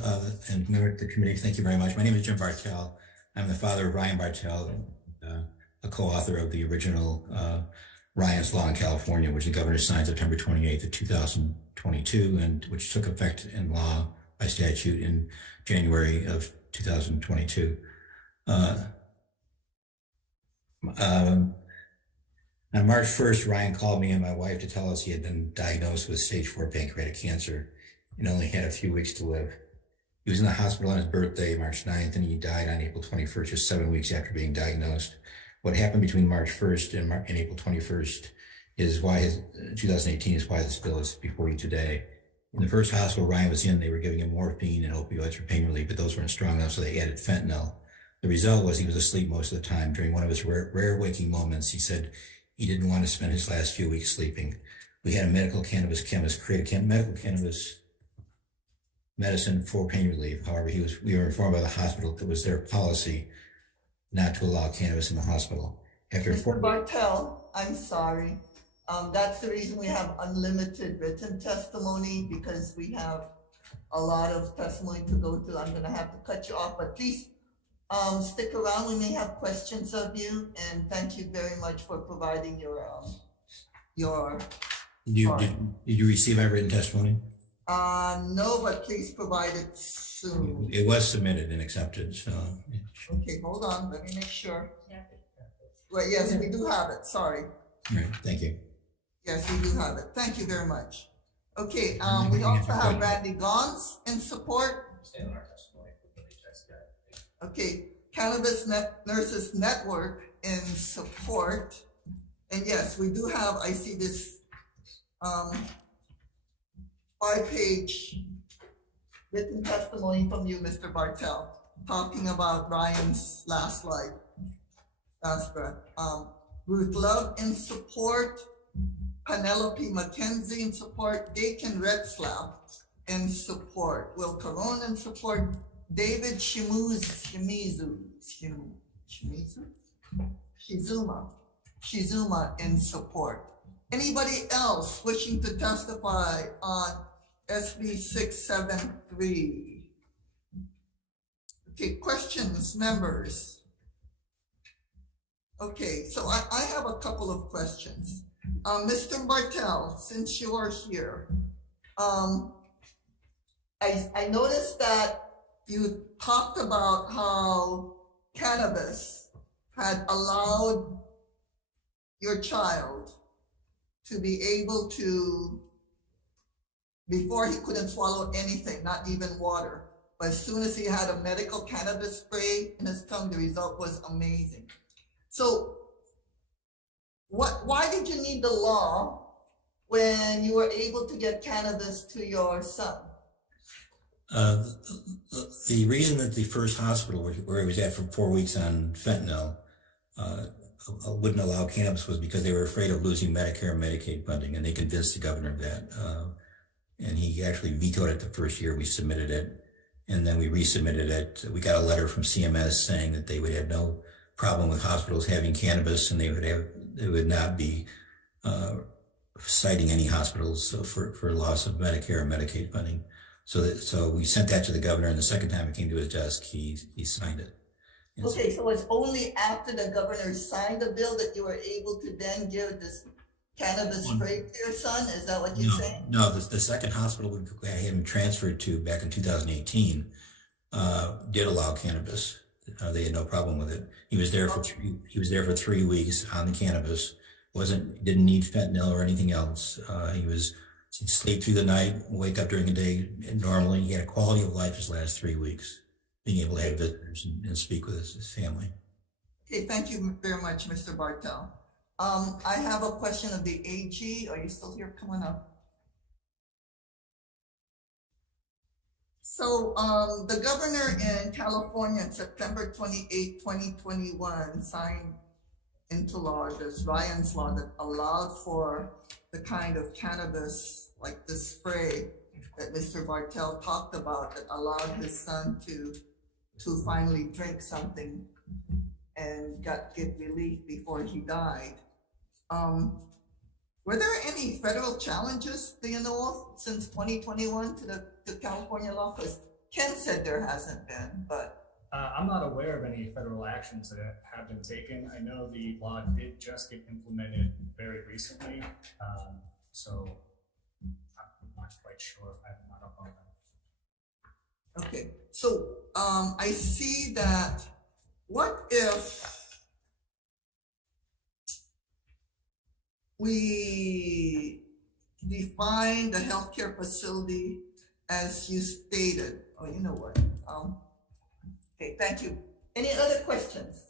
and member of the committee, thank you very much. My name is Jim Bartel. I'm the father of Ryan Bartel, a co-author of the original Ryan's Law in California, which the governor signed September 28th of 2022, and which took effect in law by statute in January of 2022. On March 1st, Ryan called me and my wife to tell us he had been diagnosed with stage 4 pancreatic cancer and only had a few weeks to live. He was in the hospital on his birthday, March 9th, and he died on April 21st, just 7 weeks after being diagnosed. What happened between March 1st and April 21st is why 2018 is why this bill is before you today. In the first hospital Ryan was in, they were giving him morphine and opioids for pain relief, but those weren't strong enough, so they added fentanyl. The result was he was asleep most of the time. During one of his rare waking moments, he said he didn't want to spend his last few weeks sleeping. We had a medical cannabis chemist create a medical cannabis medicine for pain relief. However, we were informed by the hospital that it was their policy not to allow cannabis in the hospital. After Mr. Bartel, I'm sorry. That's the reason we have unlimited written testimony, because we have a lot of testimony to go through. I'm gonna have to cut you off, but please stick around. We may have questions of you, and thank you very much for providing your Did you receive my written testimony? no, but please provide it soon. It was submitted and accepted, so. Okay, hold on, let me make sure. Well, yes, we do have it, sorry. All right, thank you. Yes, we do have it. Thank you very much. Okay, we also have Randy Gons in support. Okay, Cannabis Nurses Network in support. And yes, we do have, I see this 5-page written testimony from you, Mr. Bartel, talking about Ryan's last life, last breath. Ruth Love in support, Penelope McKenzie in support, Dakin Retzlaff in support, Will Caron in support, David Shizuma in support. Anybody else wishing to testify on SB 673? Okay, questions, members? Okay, so I have a couple of questions. Mr. Bartel, since you are here, I noticed that you talked about how cannabis had allowed your child to be able to, before he couldn't swallow anything, not even water, but as soon as he had a medical cannabis spray in his tongue, the result was amazing. So why did you need the law when you were able to get cannabis to your son? The reason that the first hospital where he was at for 4 weeks on fentanyl wouldn't allow cannabis was because they were afraid of losing Medicare and Medicaid funding, and they convinced the governor of that. And he actually vetoed it the first year we submitted it, and then we resubmitted it. We got a letter from CMS saying that they would have no problem with hospitals having cannabis, and they would not be citing any hospitals for loss of Medicare and Medicaid funding. So we sent that to the governor, and the second time it came to his desk, he signed it. And Okay, so it's only after the governor signed the bill that you were able to then give this cannabis spray to your son? Is that what you're saying? No, the second hospital we had him transferred to back in 2018 did allow cannabis. They had no problem with it. He was there for 3 weeks on the cannabis. Didn't need fentanyl or anything else. He'd sleep through the night, wake up during the day. And normally, he had a quality of life his last 3 weeks, being able to have visitors and speak with his family. Okay, thank you very much, Mr. Bartel. I have a question of the AG. Are you still here? Come on up. So the governor in California on September 28, 2021 signed into law this Ryan's law that allowed for the kind of cannabis like the spray that Mr. Bartel talked about that allowed his son to finally drink something and get relief before he died. Were there any federal challenges, do you know of, since 2021 to the California law? Because Ken said there hasn't been, but. I'm not aware of any federal actions that have been taken. I know the law did just get implemented very recently, so I'm not quite sure. I'm not up on that. Okay, so I see that. What if we define the healthcare facility as you stated? Oh, you know what? Okay, thank you. Any other questions?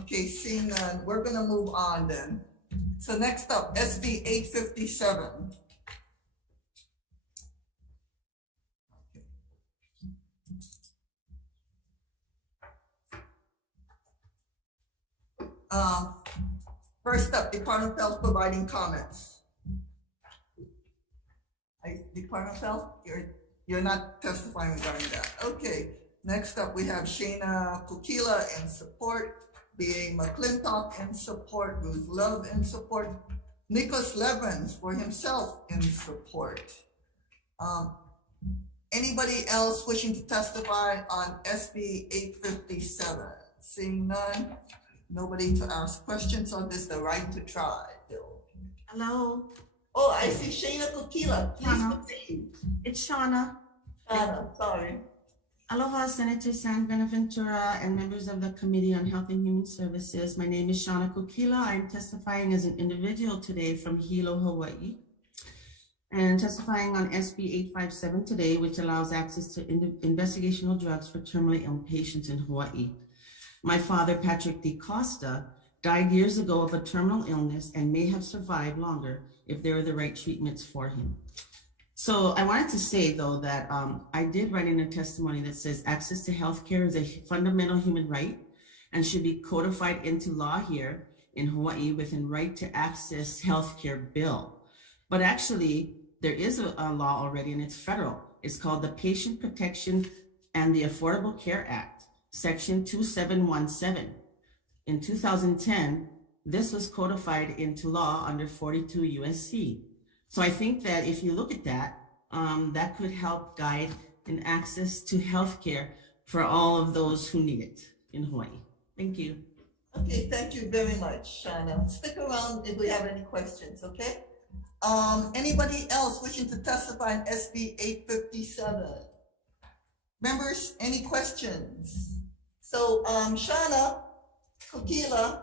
Okay, seeing none, we're gonna move on then. So next up, SB 857. First up, Department of Health providing comments. Department of Health, you're not testifying regarding that. Okay, next up we have Shayna Kukila in support, B.A. McClintock in support, Ruth Love in support, Nicholas Levens for himself in support. Anybody else wishing to testify on SB 857? Seeing none, nobody to ask questions on this, the right to try bill. Hello. Oh, I see Shayna Kukila. Please proceed. It's Shauna. Shauna, sorry. Aloha, Senator San Benaventura and members of the Committee on Health and Human Services. My name is Shauna Kukila. I'm testifying as an individual today from Hilo, Hawaii, and testifying on SB 857 today, which allows access to investigational drugs for terminally ill patients in Hawaii. My father, Patrick D. Costa, died years ago of a terminal illness and may have survived longer if there were the right treatments for him. So I wanted to say, though, that I did write in a testimony that says access to healthcare is a fundamental human right and should be codified into law here in Hawaii within right to access healthcare bill. But actually, there is a law already, and it's federal. It's called the Patient Protection and the Affordable Care Act, Section 2717. In 2010, this was codified into law under 42 USC. So I think that if you look at that, that could help guide in access to healthcare for all of those who need it in Hawaii. Thank you. Okay, thank you very much, Shauna. Stick around if we have any questions, okay? Anybody else wishing to testify on SB 857? Members, any questions? So, Shauna Kukila,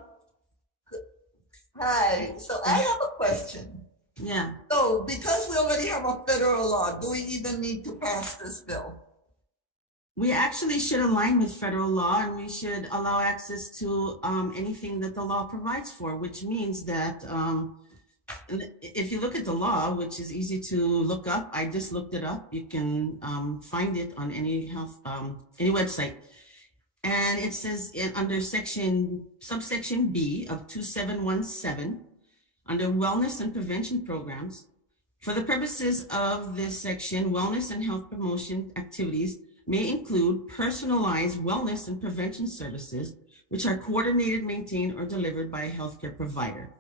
hi. So I have a question. Yeah. So because we already have a federal law, do we even need to pass this bill? We actually should align with federal law, and we should allow access to anything that the law provides for, which means that if you look at the law, which is easy to look up, I just looked it up. You can find it on any any website. And it says under subsection B of 2717, under wellness and prevention programs, for the purposes of this section, wellness and health promotion activities may include personalized wellness and prevention services, which are coordinated, maintained, or delivered by a healthcare provider.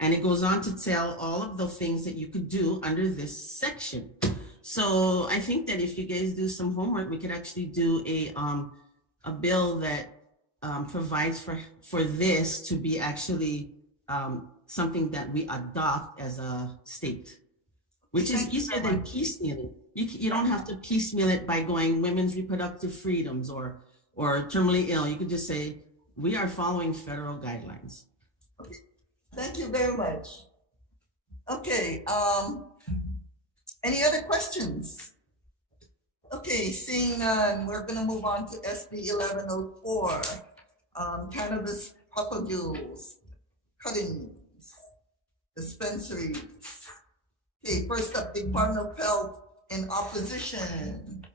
And it goes on to tell all of the things that you could do under this section. So I think that if you guys do some homework, we could actually do a bill that provides for this to be actually something that we adopt as a state, which is easier than piecemealing. You don't have to piecemeal it by going women's reproductive freedoms or terminally ill. You could just say, we are following federal guidelines. Okay. Thank you very much. Okay, any other questions? Okay, seeing none, we're gonna move on to SB 1104, cannabis propagules, cuttings, dispensaries. Okay, first up, Department of Health in opposition.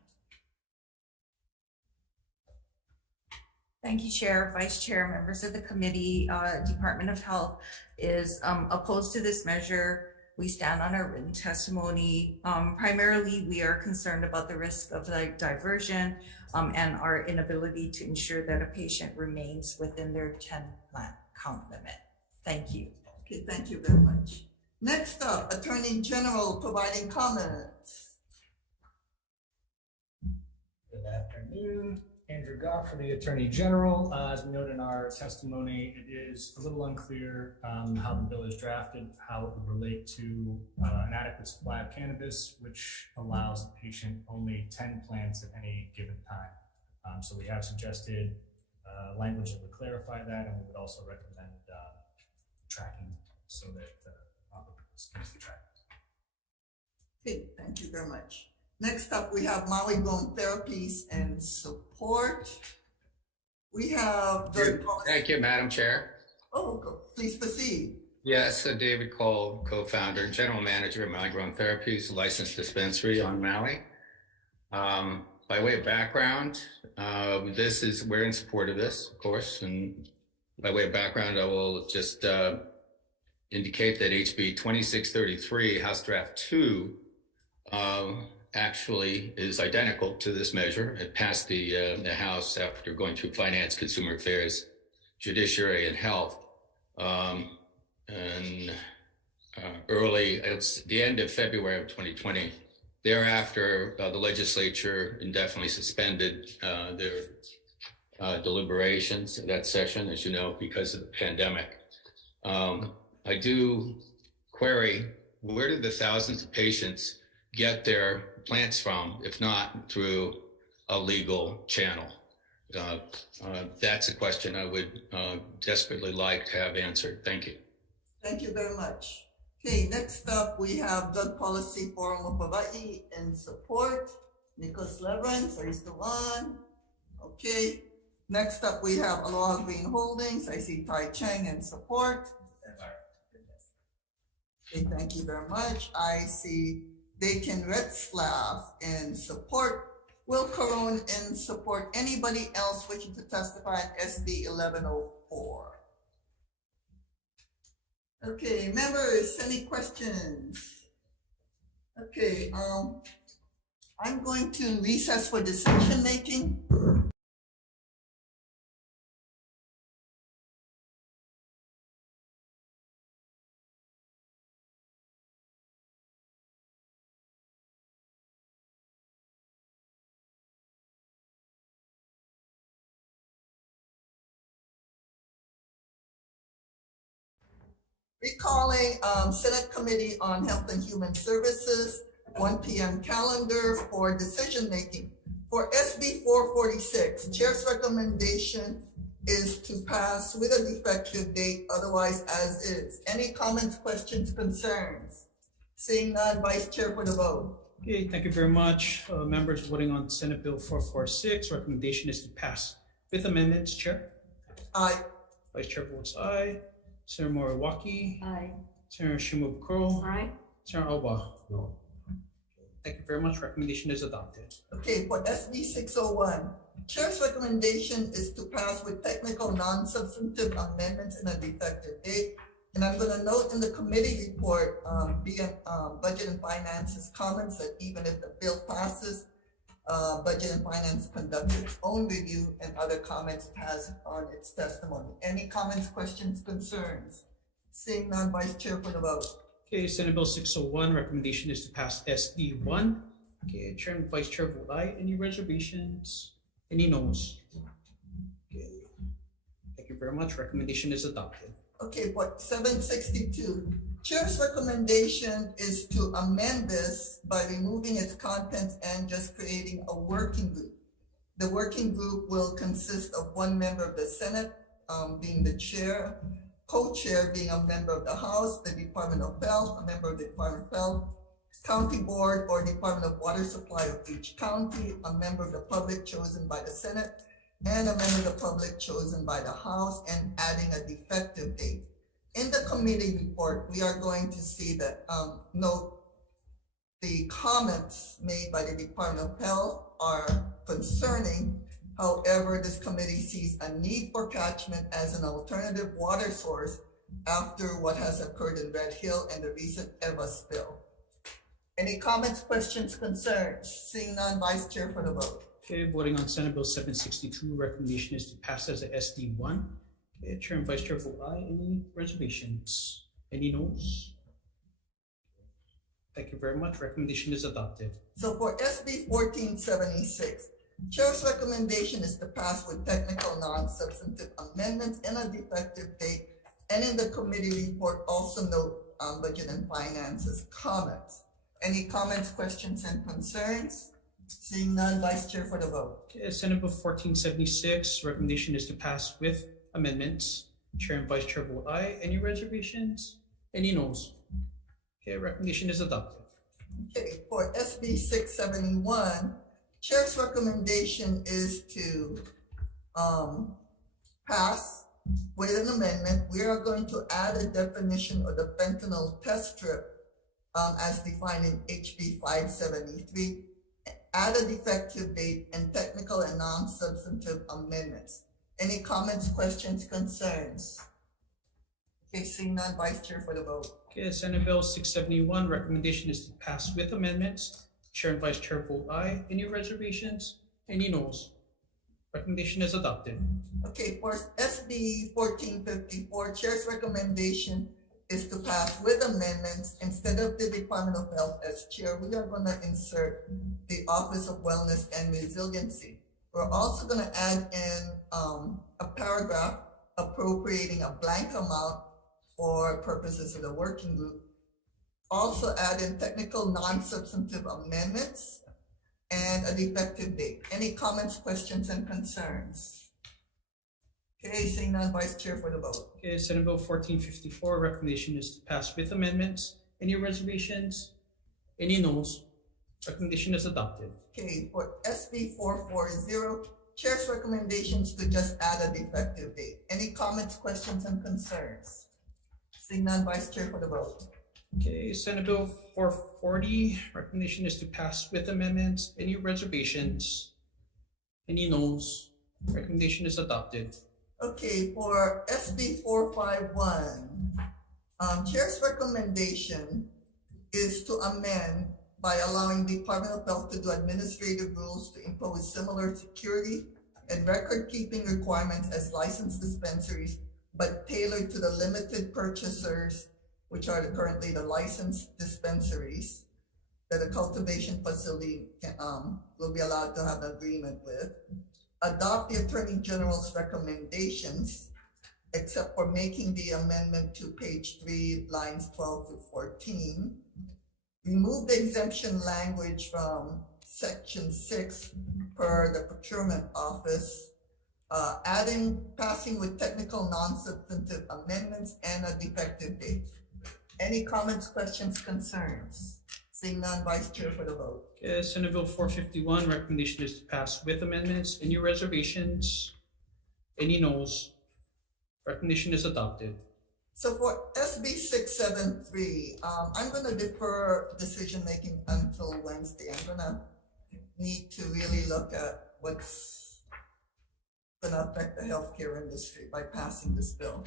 Thank you, Chair, Vice Chair, members of the committee. Department of Health is opposed to this measure. We stand on our written testimony. Primarily, we are concerned about the risk of diversion and our inability to ensure that a patient remains within their 10 plant count limit. Thank you. Okay, thank you very much. Next up, Attorney General providing comments. Good afternoon. Andrew Goff for the Attorney General. As we noted in our testimony, it is a little unclear how the bill is drafted, how it would relate to an adequate supply of cannabis, which allows the patient only 10 plants at any given time. So we have suggested language that would clarify that, and we would also recommend tracking so that operations can be tracked. Okay, thank you very much. Next up, we have Maui Grown Therapies and Support. We have the Thank you, Madam Chair. Oh, please proceed. Yes, David Cole, co-founder and general manager of Maui Grown Therapies, licensed dispensary on Maui. By way of background, we're in support of this, of course, and by way of background, I will just indicate that HB 2633, House Draft 2, actually is identical to this measure. It passed the House after going through Finance, Consumer Affairs, Judiciary, and Health. It's the end of February of 2020. Thereafter, the legislature indefinitely suspended their deliberations of that session, as you know, because of the pandemic. I do query, where did the thousands of patients get their plants from, if not through a legal channel? That's a question I would desperately like to have answered. Thank you. Thank you very much. Okay, next up, we have Drug Policy Forum of Hawai'i in Support. Nicholas Leverance, are you still on? Okay. Next up, we have Aloha Green Holdings. I see Tai Cheng in support. Okay, thank you very much. I see Dakin Retzlaff in support. Will Caron in support. Anybody else wishing to testify on SB 1104? Okay, members, any questions? Okay, I'm going to recess for decision making. Recalling Senate Committee on Health and Human Services, 1 p.m. calendar for decision making. For SB 446, Chair's recommendation is to pass with a defective date, otherwise as is. Any comments, questions, concerns? Seeing none, Vice Chair for the vote. Okay, thank you very much. Members voting on Senate Bill 446, recommendation is to pass with amendments. Chair? Aye. Vice Chair votes aye. Senator Moriwaki? Aye. Senator Shimabukuro. Aye. Senator Alba. No. Thank you very much. Recommendation is adopted. Okay, for SB 601, Chair's recommendation is to pass with technical non-substantive amendments and an effective date. And I'm going to note in the committee report, Budget and Finance's comments that even if the bill passes, Budget and Finance conducts its own review and other comments it has on its testimony. Any comments, questions, concerns? Seeing none, Vice Chair for the vote. Okay, Senate Bill 601, recommendation is to pass SB 1. Okay, Chair and Vice Chair vote aye. Any reservations? Any noes? Okay, thank you very much. Recommendation is adopted. Okay, for 762, Chair's recommendation is to amend this by removing its contents and just creating a working group. The working group will consist of one member of the Senate, being the chair, co-chair being a member of the House, the Department of Health, a member of the Department of Health, county board or Department of Water Supply of each county, a member of the public chosen by the Senate, and a member of the public chosen by the House, and adding a defective date. In the committee report, we are going to see that, note the comments made by the Department of Health are concerning. However, this committee sees a need for catchment as an alternative water source after what has occurred in Red Hill and the recent Eva spill. Any comments, questions, concerns? Seeing none, Vice Chair for the vote. Okay, voting on Senate Bill 762, recommendation is to pass as a SD 1. Okay, Chair and Vice Chair vote aye. Any reservations? Any noes? Thank you very much. Recommendation is adopted. So for SB 1476, Chair's recommendation is to pass with technical non-substantive amendments and a defective date. And in the committee report, also note Budget and Finance's comments. Any comments, questions, and concerns? Seeing none, Vice Chair for the vote. Okay, Senate Bill 1476, recommendation is to pass with amendments. Chair and Vice Chair vote aye. Any reservations? Any noes? Okay, recommendation is adopted. Okay, for SB 671, Chair's recommendation is to pass with an amendment. We are going to add a definition of the fentanyl test strip as defined in HB 573, add a defective date, and technical and non-substantive amendments. Any comments, questions, concerns? Okay, seeing none, Vice Chair for the vote. Okay, Senate Bill 671, recommendation is to pass with amendments. Chair and Vice Chair vote aye. Any reservations? Any noes? Recommendation is adopted. Okay, for SB 1454, Chair's recommendation is to pass with amendments. Instead of the Department of Health as chair, we are going to insert the Office of Wellness and Resiliency. We're also going to add in a paragraph appropriating a blank amount for purposes of the working group. Also add in technical non-substantive amendments and a defective date. Any comments, questions, and concerns? Okay, seeing none, Vice Chair for the vote. Okay, Senate Bill 1454, recommendation is to pass with amendments. Any reservations? Any noes? Recommendation is adopted. Okay, for SB 440, Chair's recommendations to just add a defective date. Any comments, questions, and concerns? Seeing none, Vice Chair for the vote. Okay, Senate Bill 440, recommendation is to pass with amendments. Any reservations? Any noes? Recommendation is adopted. Okay, for SB 451, Chair's recommendation is to amend by allowing Department of Health to do administrative rules to impose similar security and record-keeping requirements as licensed dispensaries, but tailored to the limited purchasers, which are currently the licensed dispensaries that a cultivation facility will be allowed to have an agreement with. Adopt the Attorney General's recommendations, except for making the amendment to page 3, lines 12 to 14. Remove the exemption language from section 6 per the procurement office, passing with technical non-substantive amendments and a defective date. Any comments, questions, concerns? Seeing none, Vice Chair for the vote. Okay, Senate Bill 451, recommendation is to pass with amendments. Any reservations? Any noes? Recommendation is adopted. So for SB 673, I'm gonna defer decision-making until Wednesday. I'm gonna need to really look at what's gonna affect the healthcare industry by passing this bill.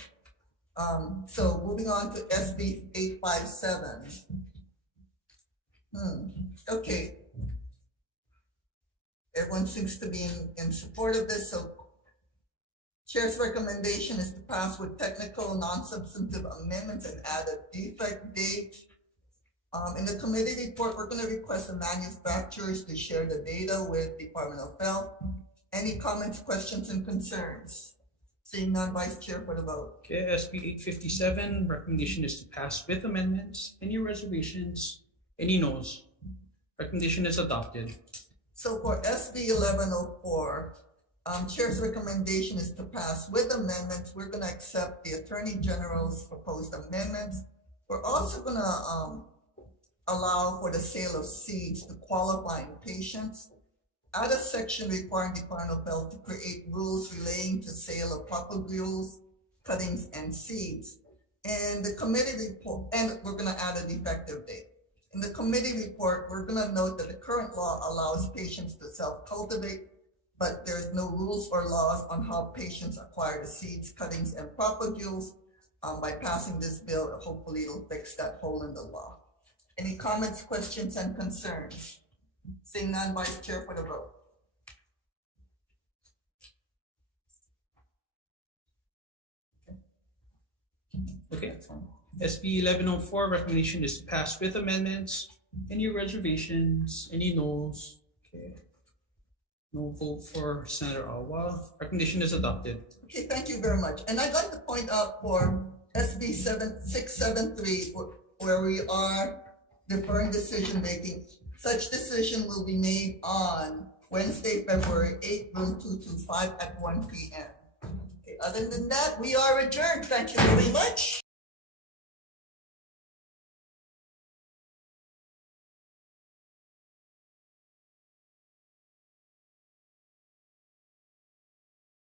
So moving on to SB 857. Okay. Everyone seems to be in support of this, so Chair's recommendation is to pass with technical, non-substantive amendments and add a defect date. In the committee report, we're going to request the manufacturers to share the data with Department of Health. Any comments, questions, and concerns? Seeing none, Vice Chair for the vote. Okay, SB 857, recommendation is to pass with amendments. Any reservations? Any noes? Recommendation is adopted. So for SB 1104, Chair's recommendation is to pass with amendments. We're going to accept the Attorney General's proposed amendments. We're also going to allow for the sale of seeds to qualifying patients. Add a section requiring Department of Health to create rules relating to sale of propagules, cuttings, and seeds. And the committee report, and we're going to add a defective date. In the committee report, we're going to note that the current law allows patients to self-cultivate, but there's no rules or laws on how patients acquire the seeds, cuttings, and propagules. By passing this bill, hopefully it'll fix that hole in the law. Any comments, questions, and concerns? Seeing none, Vice Chair for the vote. Okay. SB 1104, recommendation is to pass with amendments. Any reservations? Any noes? Okay. No vote for Senator Awa. Recommendation is adopted. Okay, thank you very much. And I'd like to point out for SB 673, where we are deferring decision making, such decision will be made on Wednesday, February 8th, room 225 at 1 p.m. Okay, other than that, we are adjourned. Thank you very much.